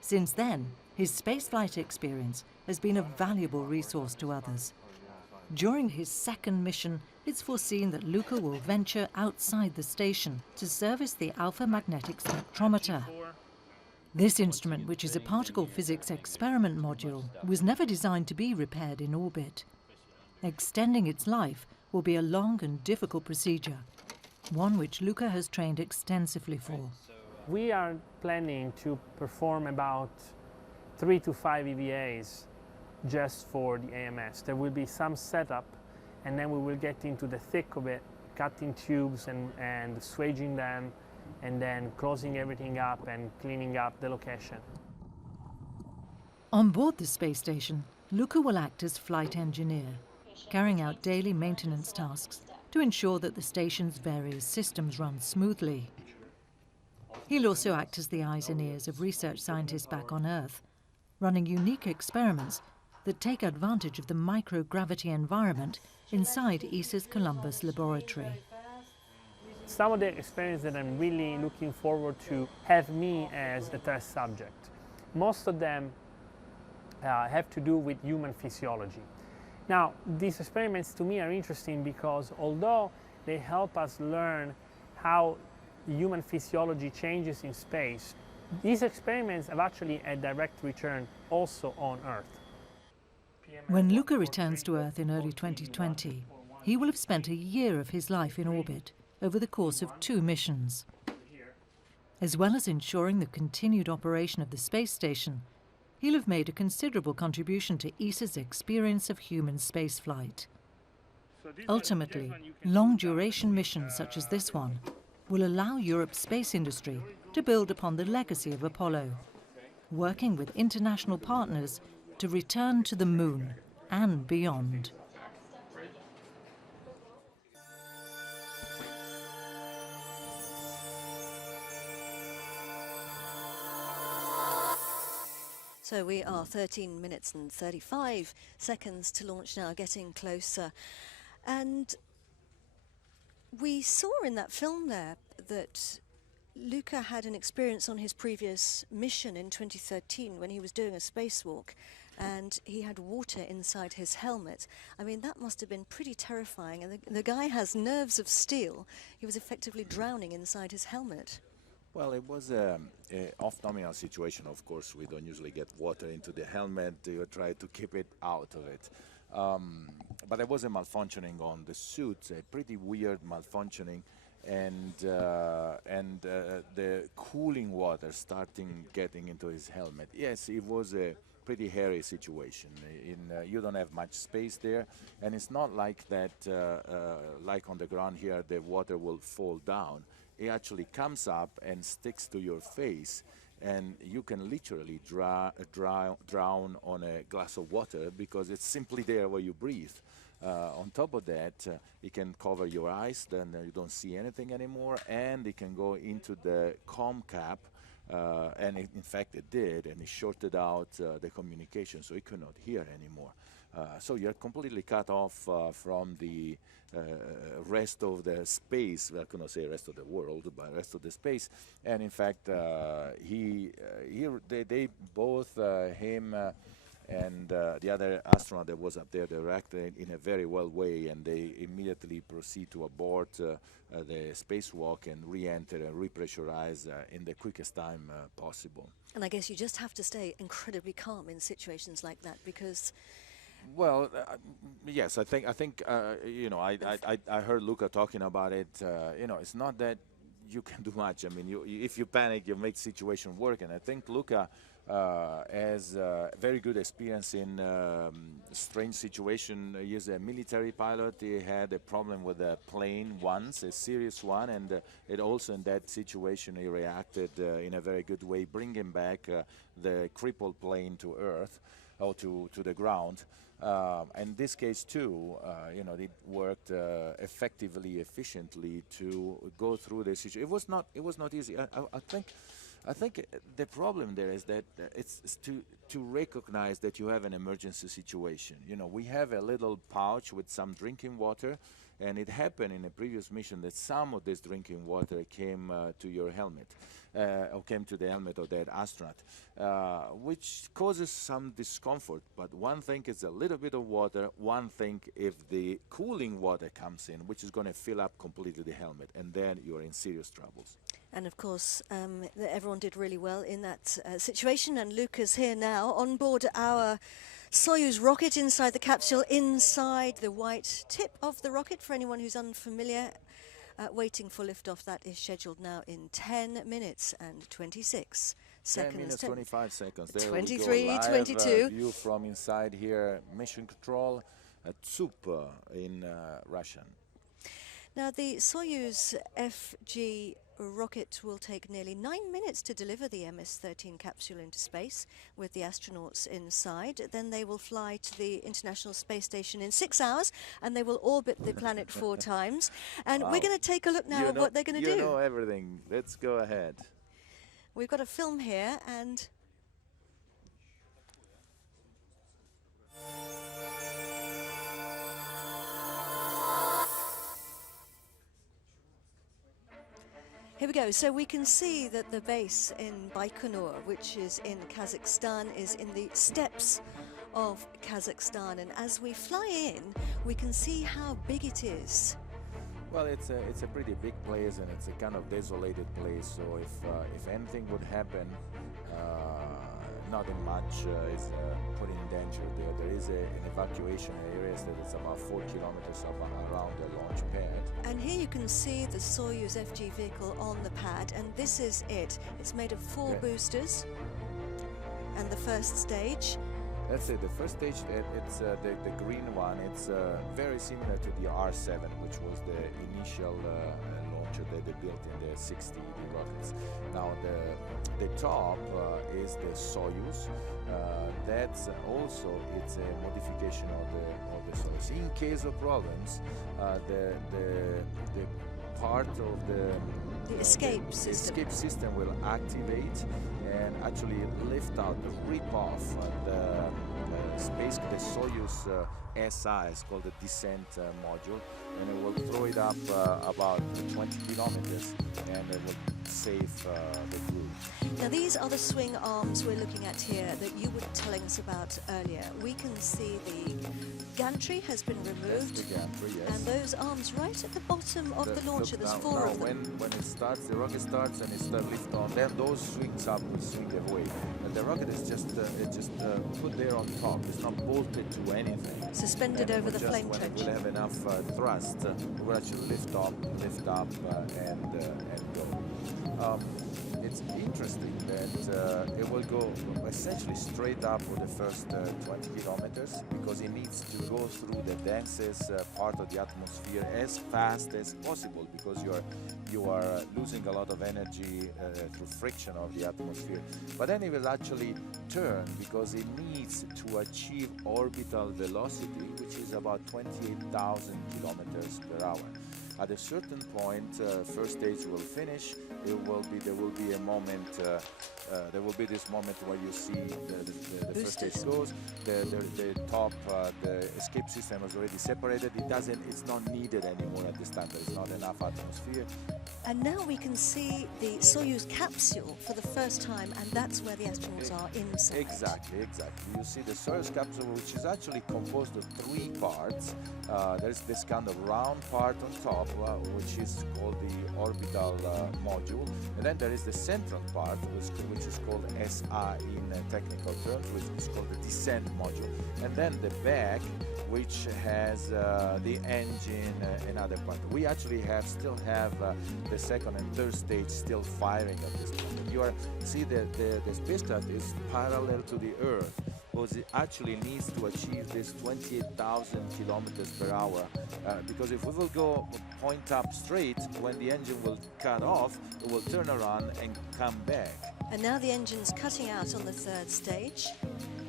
Since then, his spaceflight experience has been a valuable resource to others. During his second mission, it's foreseen that Luca will venture outside the station to service the alpha magnetic spectrometer. This instrument, which is a particle physics experiment module, was never designed to be repaired in orbit. Extending its life will be a long and difficult procedure, one which Luca has trained extensively for. We are planning to perform about 3 to 5 EVAs just for the AMS. There will be some setup, and then we will get into the thick of it, cutting tubes and swaging them, and then closing everything up and cleaning up the location. On board the space station, Luca will act as flight engineer, carrying out daily maintenance tasks to ensure that the station's various systems run smoothly. He'll also act as the eyes and ears of research scientists back on Earth, running unique experiments that take advantage of the microgravity environment inside ESA's Columbus laboratory. Some of the experiments that I'm really looking forward to have me as a test subject. Most of them have to do with human physiology. Now, these experiments to me are interesting because although they help us learn how human physiology changes in space, these experiments have actually a direct return also on Earth. When Luca returns to Earth in early 2020, he will have spent a year of his life in orbit over the course of 2 missions. As well as ensuring the continued operation of the space station, he'll have made a considerable contribution to ESA's experience of human spaceflight. Ultimately, long-duration missions such as this one will allow Europe's space industry to build upon the legacy of Apollo, working with international partners to return to the moon and beyond. So we are 13 minutes and 35 seconds to launch now, getting closer. And we saw in that film there that Luca had an experience on his previous mission in 2013 when he was doing a spacewalk, and he had water inside his helmet. I mean, that must have been pretty terrifying. And the guy has nerves of steel. He was effectively drowning inside his helmet. Well, it was a off-nominal situation, of course. We don't usually get water into the helmet. You try to keep it out of it. But there was a malfunctioning on the suit, a pretty weird malfunctioning, and the cooling water starting getting into his helmet. Yes, it was a pretty hairy situation. You don't have much space there, and it's not like that, like on the ground here, the water will fall down. It actually comes up and sticks to your face, and you can literally drown on a glass of water because it's simply there where you breathe. On top of that, it can cover your eyes, then you don't see anything anymore, and it can go into the comm cap, and in fact it did, and it shorted out the communication, so it could not hear anymore. So you're completely cut off from the rest of the space. Well, I cannot say rest of the world, but rest of the space. And in fact, they both, him and the other astronaut that was up there, they reacted in a very well way, and they immediately proceed to abort the spacewalk and re-enter and repressurize in the quickest time possible. And I guess you just have to stay incredibly calm in situations like that, because well, yes, I think you know, I heard Luca talking about it. You know, it's not that you can do much. I mean, if you panic, you make the situation work. And I think Luca has very good experience in strange situation. He is a military pilot. He had a problem with a plane once, a serious one, and it also in that situation he reacted in a very good way, bringing back the crippled plane to Earth or to the ground. In this case too, you know, it worked effectively, efficiently to go through the situation. It was not easy. I think the problem there is that it's to recognize that you have an emergency situation. You know, we have a little pouch with some drinking water, and it happened in a previous mission that some of this drinking water came to your helmet, or came to the helmet of that astronaut, which causes some discomfort. But one thing is a little bit of water, one thing if the cooling water comes in, which is going to fill up completely the helmet, and then you're in serious troubles. And of course, everyone did really well in that situation. And Luca's here now on board our Soyuz rocket inside the capsule, inside the white tip of the rocket. For anyone who's unfamiliar, waiting for liftoff. That is scheduled now in 10 minutes and 26 seconds. 10 minutes, 25 seconds. There 23, we go. Live, 22. View from inside here, mission control, Tsup in Russian. Now, the Soyuz FG rocket will take nearly 9 minutes to deliver the MS-13 capsule into space with the astronauts inside. Then they will fly to the International Space Station in 6 hours, and they will orbit the planet 4 times. And we're going to take a look now at what they're going to do. You know everything. Let's go ahead. We've got a film here, and here we go. So we can see that the base in Baikonur, which is in Kazakhstan, is in the steppes of Kazakhstan. And as we fly in, we can see how big it is. Well, it's a pretty big place, and it's a kind of desolated place. So if anything would happen, nothing much is put in danger there. There is an evacuation area that is about 4 kilometers around the launch pad. And here you can see the Soyuz FG vehicle on the pad, and this is it. It's made of 4 boosters, and the first stage. That's it. The first stage, it's the green one. It's very similar to the R7, which was the initial launch structure that they built in the 60 rockets. Now the top is the Soyuz. That's also it's a modification of the Soyuz. In case of problems, the part of the escape system. Escape system will activate and actually lift out, rip off the Soyuz SI, is called the descent module, and it will throw it up about 20 kilometers, and it will save the crew. Now these are the swing arms we're looking at here that you were telling us about earlier. We can see the gantry has been removed. That's the gantry, yes. And those arms right at the bottom of the launcher, there's four of them. When it starts, the rocket starts and it's lift on, then those swings up will swing away. And the rocket is just put there on top. It's not bolted to anything. Suspended over the flame when trench. it will have enough thrust, it will actually lift up and go. It's interesting that it will go essentially straight up for the first 20 kilometers, because it needs to go through the densest part of the atmosphere as fast as possible, because you are losing a lot of energy through friction of the atmosphere. But then it will actually turn, because it needs to achieve orbital velocity, which is about 28,000 kilometers per hour. At a certain point, first stage will finish. There will be a moment. There will be this moment where you see the first stage goes. The top, the escape system is already separated. It's not needed anymore at this time. There is not enough atmosphere. And now we can see the Soyuz capsule for the first time, and that's where the astronauts are inside. Exactly. You see the Soyuz capsule, which is actually composed of three parts. There's this kind of round part on top, which is called the orbital module, and then there is the central part, which is called SI in technical terms, which is called the descent module, and then the back, which has the engine and other part. We actually still have the second and third stage still firing at this moment. See the spacecraft is parallel to the Earth, because it actually needs to achieve this 28,000 kilometers per hour, because if we will go point up straight, when the engine will cut off, it will turn around and come back. And now the engine's cutting out on the third stage,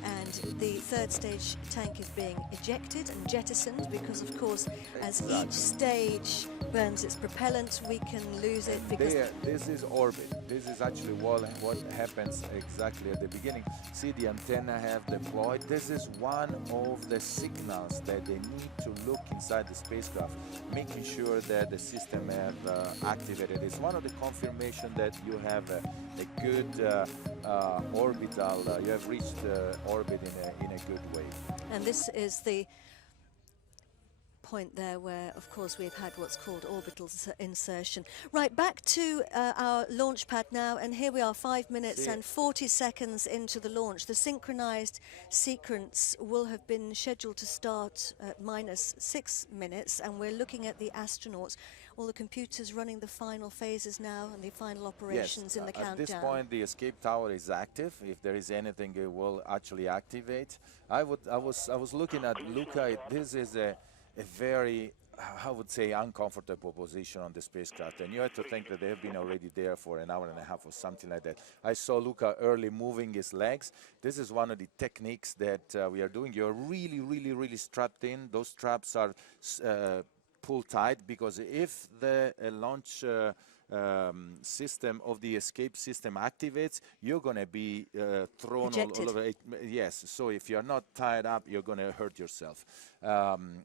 and the third stage tank is being ejected and jettisoned, because of course as each stage burns its propellant, we can lose it because this is orbit. This is actually what happens exactly at the beginning. See, the antenna have deployed. This is one of the signals that they need to look inside the spacecraft, making sure that the system have activated. It's one of the confirmation that you have a good orbital, you have reached orbit in a good way. And this is the point there where, of course, we've had what's called orbital insertion. Right, back to our launch pad now, and here we are 5 minutes and 40 seconds into the launch. The synchronized sequence will have been scheduled to start at -6 minutes, and we're looking at the astronauts. All the computers running the final phases now and the final operations in the countdown. At this point, the escape tower is active. If there is anything, it will actually activate. I was looking at Luca. This is a very, I would say, uncomfortable position on the spacecraft, and you have to think that they have been already there for an hour and a half or something like that. I saw Luca early moving his legs. This is one of the techniques that we are doing. You're really strapped in. Those straps are pull tight, because if the launch system of the escape system activates, you're going to be thrown all over it. Yes, so if you're not tied up, you're going to hurt yourself.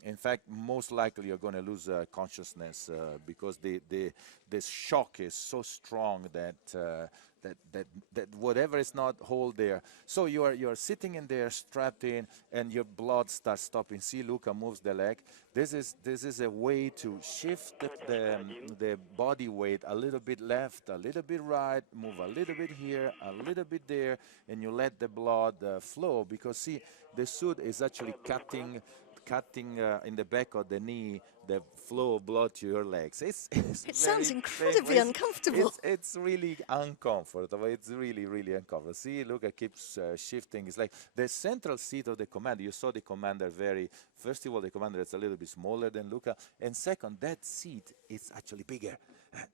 In fact, most likely you're going to lose consciousness, because the shock is so strong that that whatever is not hold there. So you're sitting in there strapped in, and your blood starts stopping. See, Luca moves the leg. This is a way to shift the body weight a little bit left, a little bit right, move a little bit here, a little bit there, and you let the blood flow, because see, the suit is actually cutting in the back of the knee the flow of blood to your legs. It sounds incredibly uncomfortable. It's really uncomfortable. It's really uncomfortable. See, Luca keeps shifting. It's like the central seat of the commander. You saw the commander first of all, the commander is a little bit smaller than Luca, and second, that seat is actually bigger.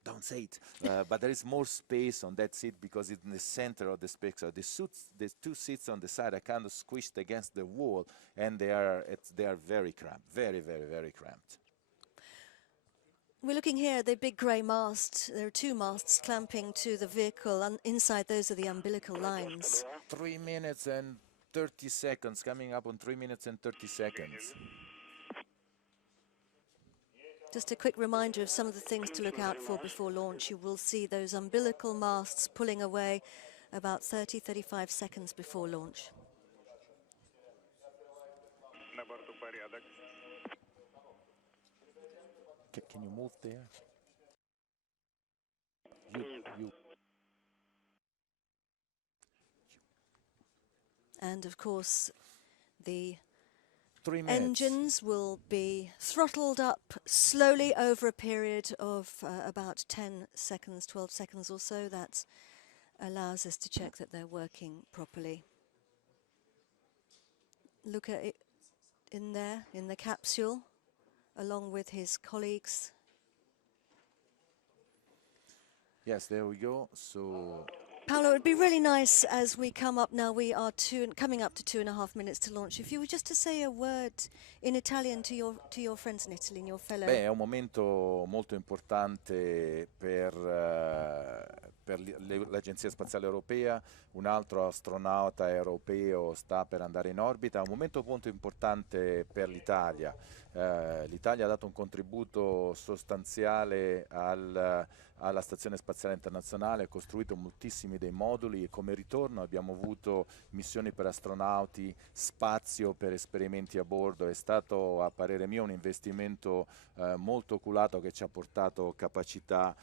Don't say it. But there is more space on that seat because it's in the center of the spacecraft. The two seats on the side are kind of squished against the wall, and they are very cramped, very, very, very cramped. We're looking here at the big grey mast. There are two masts clamping to the vehicle, and inside those are the umbilical lines. 3 minutes and 30 seconds, coming up on 3 minutes and 30 seconds. Just a quick reminder of some of the things to look out for before launch. You will see those umbilical masts pulling away about 30-35 seconds before launch. Can you move there? You. And of course, the 3 minutes. engines will be throttled up slowly over a period of about 10 seconds, 12 seconds or so. That allows us to check that they're working properly. Look at it in there, in the capsule, along with his colleagues. Yes, there we go. So Paolo, it would be really nice as we come up now, we are coming up to 2.5 minutes to launch, if you were just to say a word in Italian to your friends in Italy, in your fellow... Beh, è un momento molto importante per l'Agenzia Spaziale Europea, un altro astronauta europeo sta per andare in orbita, è un momento molto importante per l'Italia. L'Italia ha dato un contributo sostanziale alla Stazione Spaziale Internazionale, ha costruito moltissimi dei moduli e come ritorno abbiamo avuto missioni per astronauti, spazio per esperimenti a bordo. È stato, a parere mio, un investimento molto oculato che ci ha portato capacità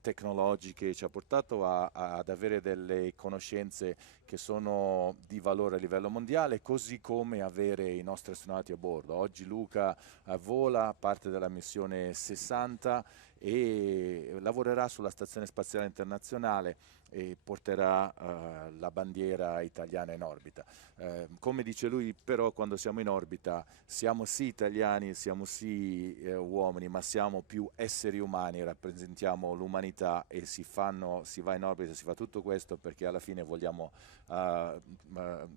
tecnologiche, ci ha portato ad avere delle conoscenze che sono di valore a livello mondiale, così come avere i nostri astronauti a bordo. Oggi Luca vola parte della missione 60 e lavorerà sulla Stazione Spaziale Internazionale e porterà la bandiera italiana in orbita. Come dice lui, però, quando siamo in orbita siamo sì italiani, siamo sì uomini, ma siamo più esseri umani, rappresentiamo l'umanità e si va in orbita, si fa tutto questo perché alla fine vogliamo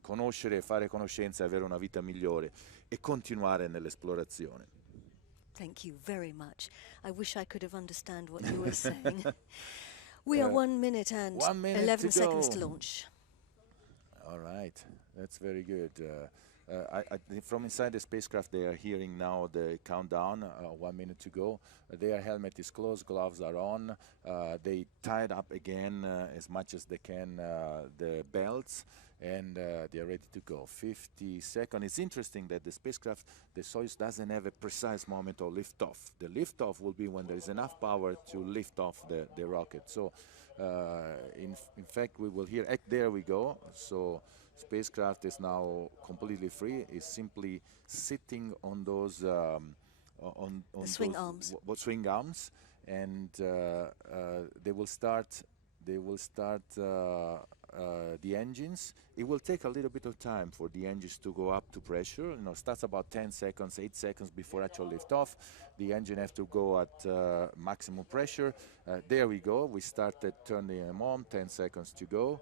conoscere, fare conoscenza, avere una vita migliore e continuare nell'esplorazione. Thank you very much. I wish I could have understood what you were saying. We are 1 minute and 1 minute 11 to seconds go. to launch. All right, that's very good. From inside the spacecraft, they are hearing now the countdown, 1 minute to go. Their helmet is closed, gloves are on. They tied up again as much as they can the belts, and they are ready to go. 50 seconds. It's interesting that the spacecraft, the Soyuz, doesn't have a precise moment of liftoff. The liftoff will be when there is enough power to lift off the rocket. So, in fact, we will hear, there we go. So, spacecraft is now completely free. It's simply sitting on those on swing those arms. Swing arms, and they will start the engines. It will take a little bit of time for the engines to go up to pressure. Starts about 10 seconds, 8 seconds before actual liftoff. The engine have to go at maximum pressure. There we go. We started turning them on. 10 seconds to go.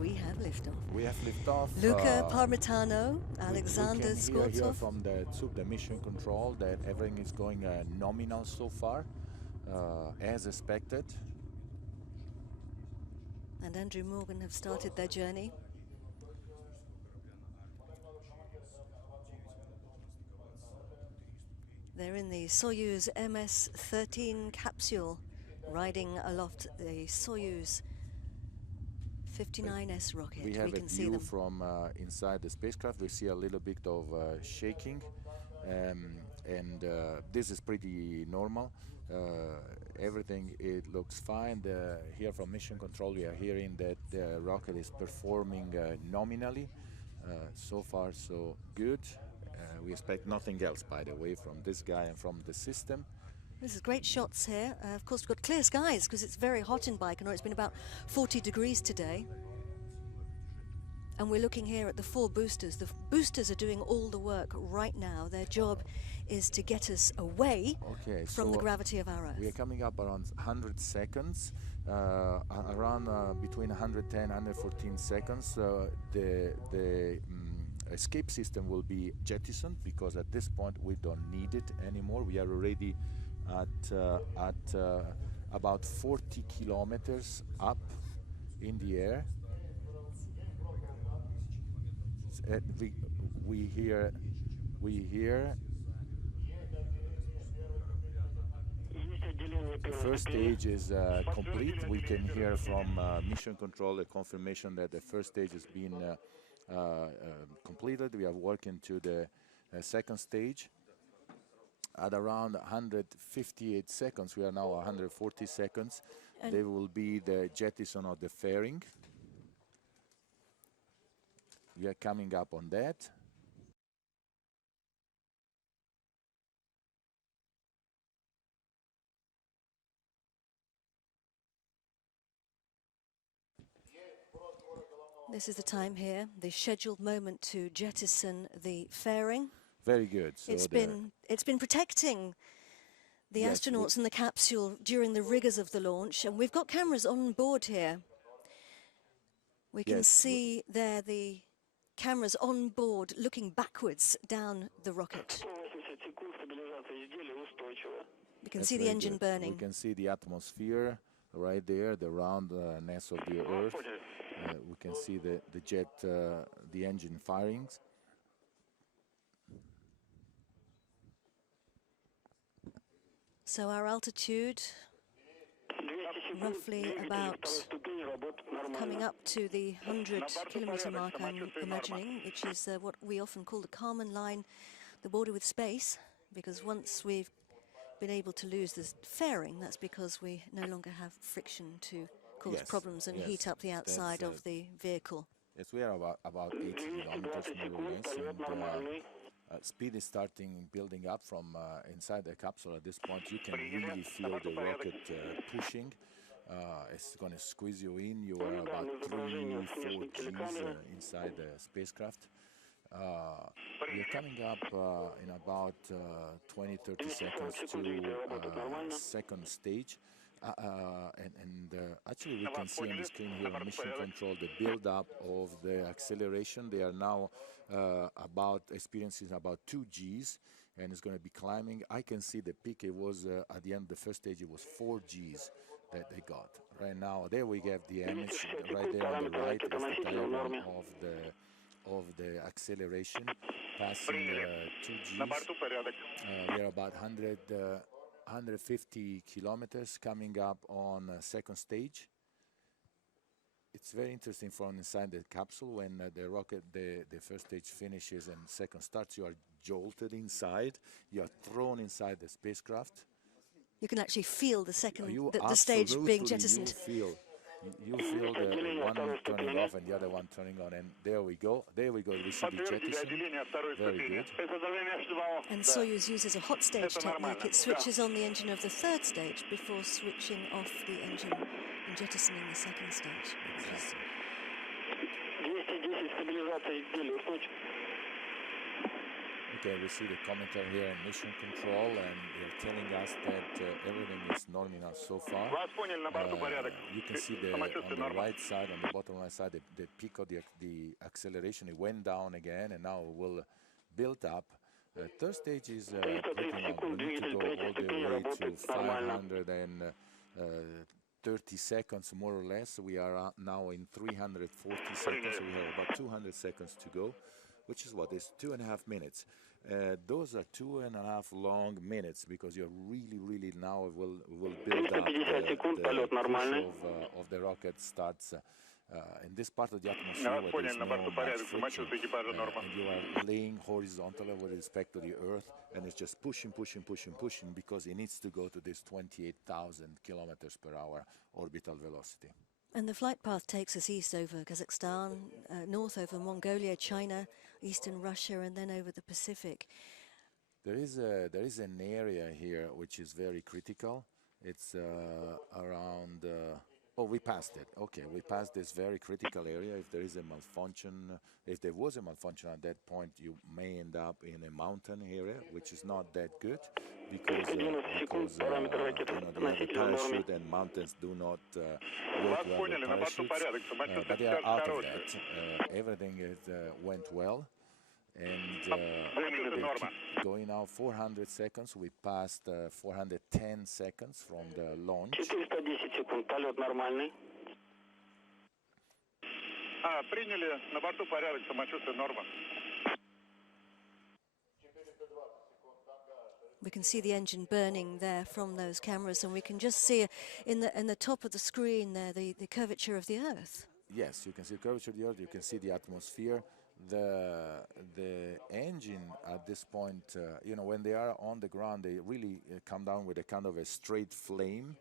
We have liftoff. We have liftoff. Luca Parmitano, Alexander we can hear here Skvortsov. from the mission control that everything is going nominal so far, as expected. And Drew Morgan have started their journey. They're in the Soyuz MS-13 capsule, riding aloft the Soyuz 59S rocket. We have can a see view them. from inside the spacecraft. We see a little bit of shaking, and this is pretty normal. Everything, it looks fine. Here from Mission Control, we are hearing that the rocket is performing nominally. So far, so good. We expect nothing else, by the way, from this guy and from the system. This is great shots here. Of course, we've got clear skies because it's very hot in Baikonur. It's been about 40 degrees today. And we're looking here at the 4 boosters. The boosters are doing all the work right now. Their job is to get us away from the gravity of our Earth. We are coming up around 100 seconds, around between 110 and 114 seconds. The escape system will be jettisoned because at this point we don't need it anymore. We are already at about 40 kilometers up in the air. We hear the first stage is complete. We can hear from Mission Control a confirmation that the first stage has been completed. We are working to the second stage. At around 158 seconds, we are now 140 seconds, there will be the jettison of the fairing. We are coming up on that. This is the time here, the scheduled moment to jettison the fairing. Very good. So it's been protecting the astronauts in the capsule during the rigors of the launch, and we've got cameras on board here. We can see there the cameras on board looking backwards down the rocket. We can see the engine burning. We can see the atmosphere right there, the roundness of the Earth. We can see the jet, the engine firings. So our altitude, roughly about coming up to the 100-kilometer mark, I'm imagining, which is what we often call the Kármán line, the border with space, because once we've been able to lose this fairing, that's because we no longer have friction to cause problems and heat up the outside of the vehicle. Yes, we are about 80 kilometers more or less, and speed is building up from inside the capsule. At this point, you can really feel the rocket pushing. It's going to squeeze you in. You are about 3-4 Gs inside the spacecraft. We are coming up in about 20-30 seconds to second stage. Actually, we can see on the screen here on Mission Control the build-up of the acceleration. They are now experiencing about 2 Gs, and it's going to be climbing. I can see the peak. It was at the end of the first stage. It was 4 Gs that they got. Right now, there we have the image. Right there on the right is the diagram of the acceleration, passing 2 Gs. We are about 150 kilometers coming up on second stage. It's very interesting from inside the capsule when the rocket, the first stage finishes and second starts, you are jolted inside, you are thrown inside the spacecraft. You can actually feel the stage being jettisoned. You feel the one turning off and the other one turning on, and there we go. We see the jettison. Very good. And Soyuz uses a hot stage technique. It switches on the engine of the third stage before switching off the engine and jettisoning the second stage. Okay, we see the commentary here in Mission Control, and they're telling us that everything is nominal so far. You can see on the right side, on the bottom right side, the peak of the acceleration. It went down again, and now it will build up. Third stage is pretty long. We need to go all the way to 530 seconds, more or less. We are now in 340 seconds, so we have about 200 seconds to go, which is 2.5 minutes. Those are 2.5 long minutes because you're really now will build up the push of the rocket starts In this part of the atmosphere where there is no much friction, and you are laying horizontally with respect to the Earth, and it's just pushing because it needs to go to this 28,000 kilometers per hour orbital velocity. And the flight path takes us east over Kazakhstan, north over Mongolia, China, eastern Russia, and then over the Pacific. There is an area here which is very critical. It's around. Oh, we passed it. Okay, we passed this very critical area. If there is a malfunction, if there was a malfunction at that point, you may end up in a mountain area, which is not that good because you know, they have a parachute and mountains do not work well with parachutes. But they are out of that. Everything went well. And keep going now 400 seconds. We passed 410 seconds from the launch. 410 секунд, полет нормальный. Приняли, на борту порядок, самочувствие норма. We can see the engine burning there from those cameras, and we can just see in the top of the screen there the curvature of the Earth. Yes, you can see the curvature of the Earth. You can see the atmosphere. The engine at this point, you know, when they are on the ground, they really come down with a kind of a straight flame,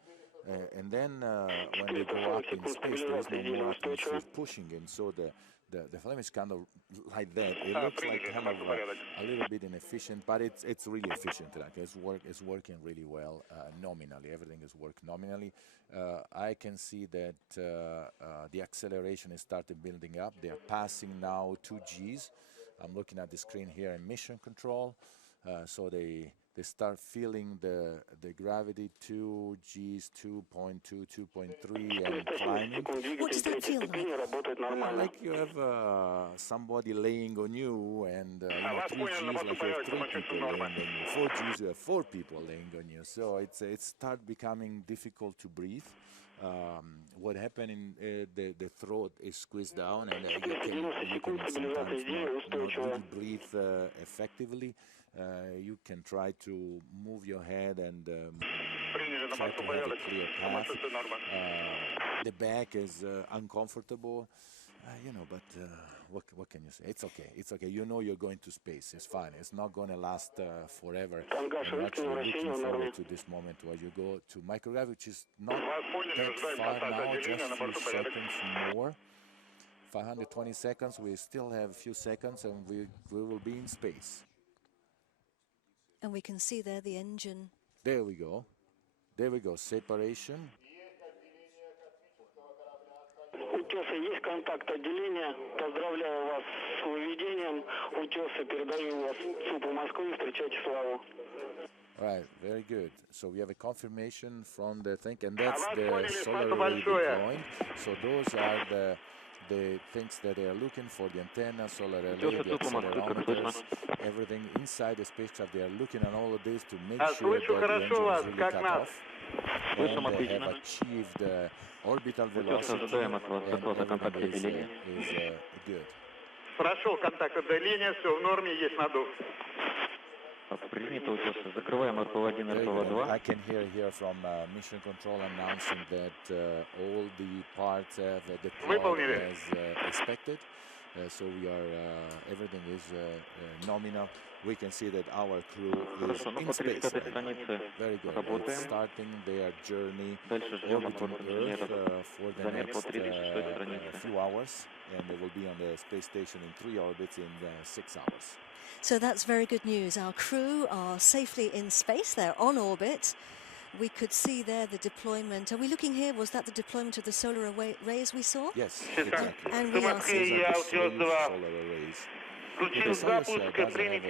and then when they go up in space, there is no more atmosphere pushing in, so the flame is kind of like that. It looks like kind of a little bit inefficient, but it's really efficient. Like it's working really well nominally. Everything is working nominally. I can see that the acceleration is started building up. They are passing now 2 Gs. I'm looking at the screen here in mission control. So they start feeling the gravity, 2 Gs, 2.2, 2.3, and climbing. What does that feel like? Like you have somebody laying on you, and 3 Gs, like you have 3 people laying on you. 4 Gs, you have 4 people laying on you. So it start becoming difficult to breathe. What happened in the throat is squeezed down, and you can sometimes not really breathe effectively. You can try to move your head and try to have a clear path. The back is uncomfortable, you know, but what can you say? It's okay. It's okay. You know you're going to space. It's fine. It's not going to last forever. I'm actually looking forward to this moment where you go to microgravity, which is not that far now, just a few seconds more. 520 seconds. We still have a few seconds, and we will be in space. And we can see there the engine. There we go. There we go. Separation. Утесы, есть контакт отделения. Поздравляю вас с выведением. Утесы, передаю вас ЦУПу Москвы. Встречайте славу. Right, very good. So we have a confirmation from the thing, and that's the solar array deploying. So those are the things that they are looking for, the antenna, solar array, the accelerometers, everything inside the spacecraft. They are looking at all of this to make sure that the engine is really cut off. And they have achieved orbital velocity, and everything is good. Прошел контакт отделения, все в норме, есть надув. I can hear here from mission control announcing that all the parts have deployed as expected. So we are everything is nominal. We can see that our crew is in space. Very good. It's starting their journey orbiting Earth for the next few hours, and they will be on the space station in 3 orbits in 6 hours. So that's very good news. Our crew are safely in space. They're on orbit. We could see there the deployment. Are we looking here? Was that the deployment of the solar arrays we saw? Yes, exactly. And we are seeing solar arrays. The Soyuz does have a power generator.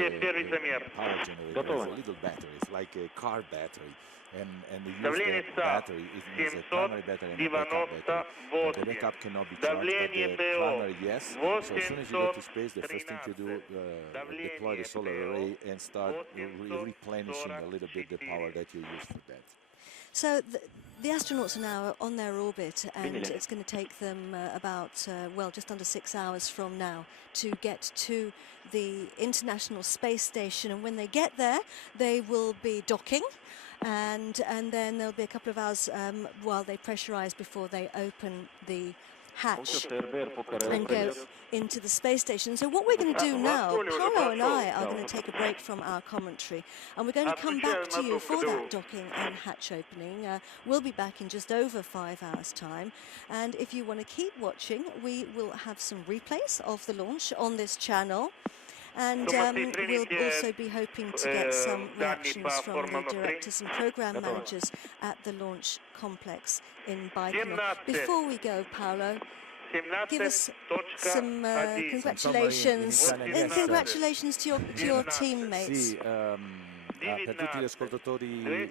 It's a little battery. It's like a car battery. And they use the battery is a primary battery and a backup battery. The backup cannot be charged, but the primary, yes. So as soon as you go to space, the first thing to do, deploy the solar array and start replenishing a little bit the power that you use for that. So the astronauts are now on their orbit, and it's going to take them about, well, just under 6 hours from now to get to the International Space Station. And when they get there, they will be docking. And then there'll be a couple of hours while they pressurize before they open the hatch and go into the space station. So what we're going to do now, Paolo and I are going to take a break from our commentary, and we're going to come back to you for that docking and hatch opening. We'll be back in just over 5 hours' time, and if you want to keep watching, we will have some replays of the launch on this channel. And we'll also be hoping to get some reactions from the directors and program managers at the launch complex in Baikonur. Before we go, Paolo, give us some congratulations. Congratulations to your teammates. Per tutti gli ascoltatori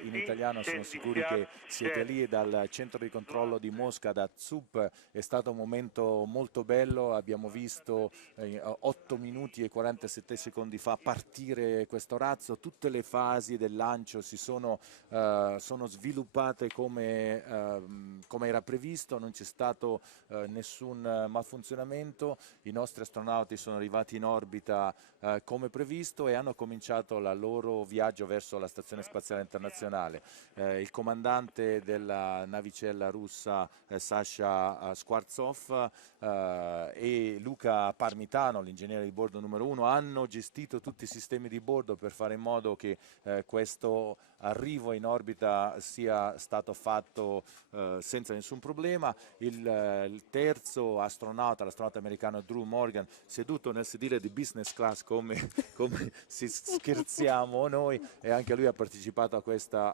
in italiano, sono sicuri che siete lì dal centro di controllo di Mosca, da ZUP. È stato un momento molto bello, abbiamo visto 8 minuti e 47 secondi fa partire questo razzo. Tutte le fasi del lancio sono sviluppate come era previsto, non c'è stato nessun malfunzionamento. I nostri astronauti sono arrivati in orbita come previsto e hanno cominciato il loro viaggio verso la Stazione Spaziale Internazionale. Il comandante della navicella russa Sasha Skvortsov e Luca Parmitano, l'ingegnere di bordo numero 1, hanno gestito tutti i sistemi di bordo per fare in modo che questo arrivo in orbita sia stato fatto senza nessun problema. Il terzo astronauta, l'astronauta americano Drew Morgan, seduto nel sedile di business class come si scherziamo noi, e anche lui ha partecipato a questo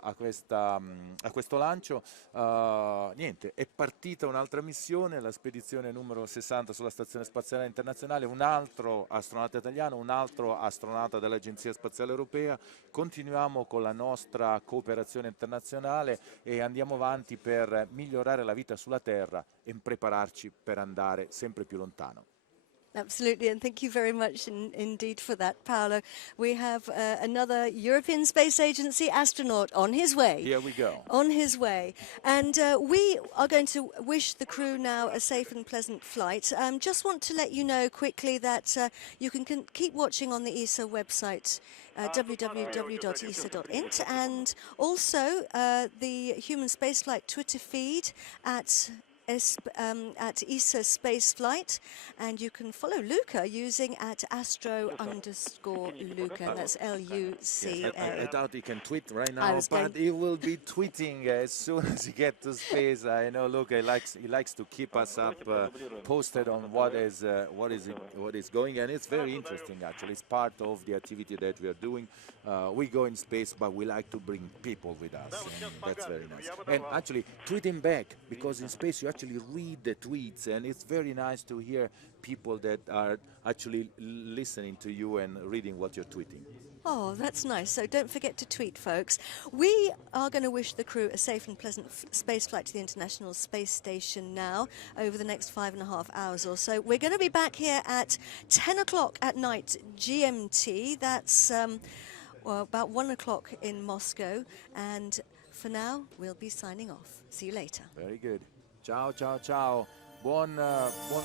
lancio. Niente, è partita un'altra missione, la spedizione numero 60 sulla Stazione Spaziale Internazionale, un altro astronauta italiano, un altro astronauta dell'Agenzia Spaziale Europea. Continuiamo con la nostra cooperazione internazionale e andiamo avanti per migliorare la vita sulla Terra e prepararci per andare sempre più lontano. Absolutely, and thank you very much indeed for that, Paolo. We have another European Space Agency astronaut on his way. Here we go. On his way. And we are going to wish the crew now a safe and pleasant flight. Just want to let you know quickly that you can keep watching on the ESA website, www.esa.int, and also the Human Spaceflight Twitter feed at ESA Spaceflight, and you can follow Luca using at @astro_Luca, and that's LUCA. Yes, I doubt he can tweet right now, but he will be tweeting as soon as he gets to space. I know Luca he likes to keep us up posted on what is going, and it's very interesting actually. It's part of the activity that we are doing. We go in space, but we like to bring people with us, and that's very nice. And actually tweeting back, because in space you actually read the tweets, and it's very nice to hear people that are actually listening to you and reading what you're tweeting. Oh, that's nice. So don't forget to tweet, folks. We are going to wish the crew a safe and pleasant space flight to the International Space Station now over the next 5.5 hours or so. We're going to be back here at 10 o'clock at night GMT. That's about 1 o'clock in Moscow. And for now, we'll be signing off. See you later. Very good. Ciao, ciao, ciao. Buon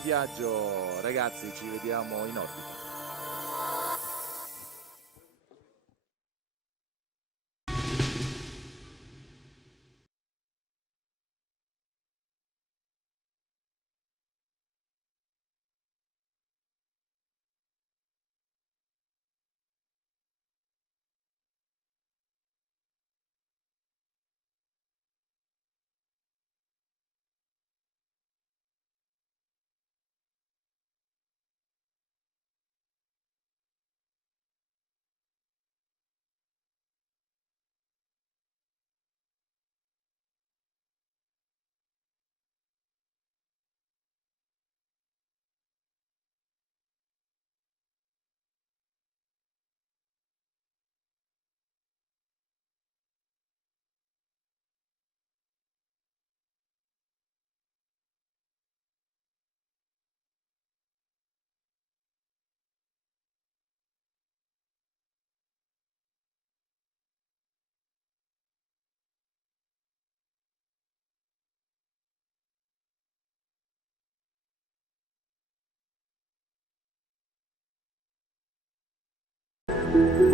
viaggio, ragazzi. Ci vediamo in orbita. Thank you.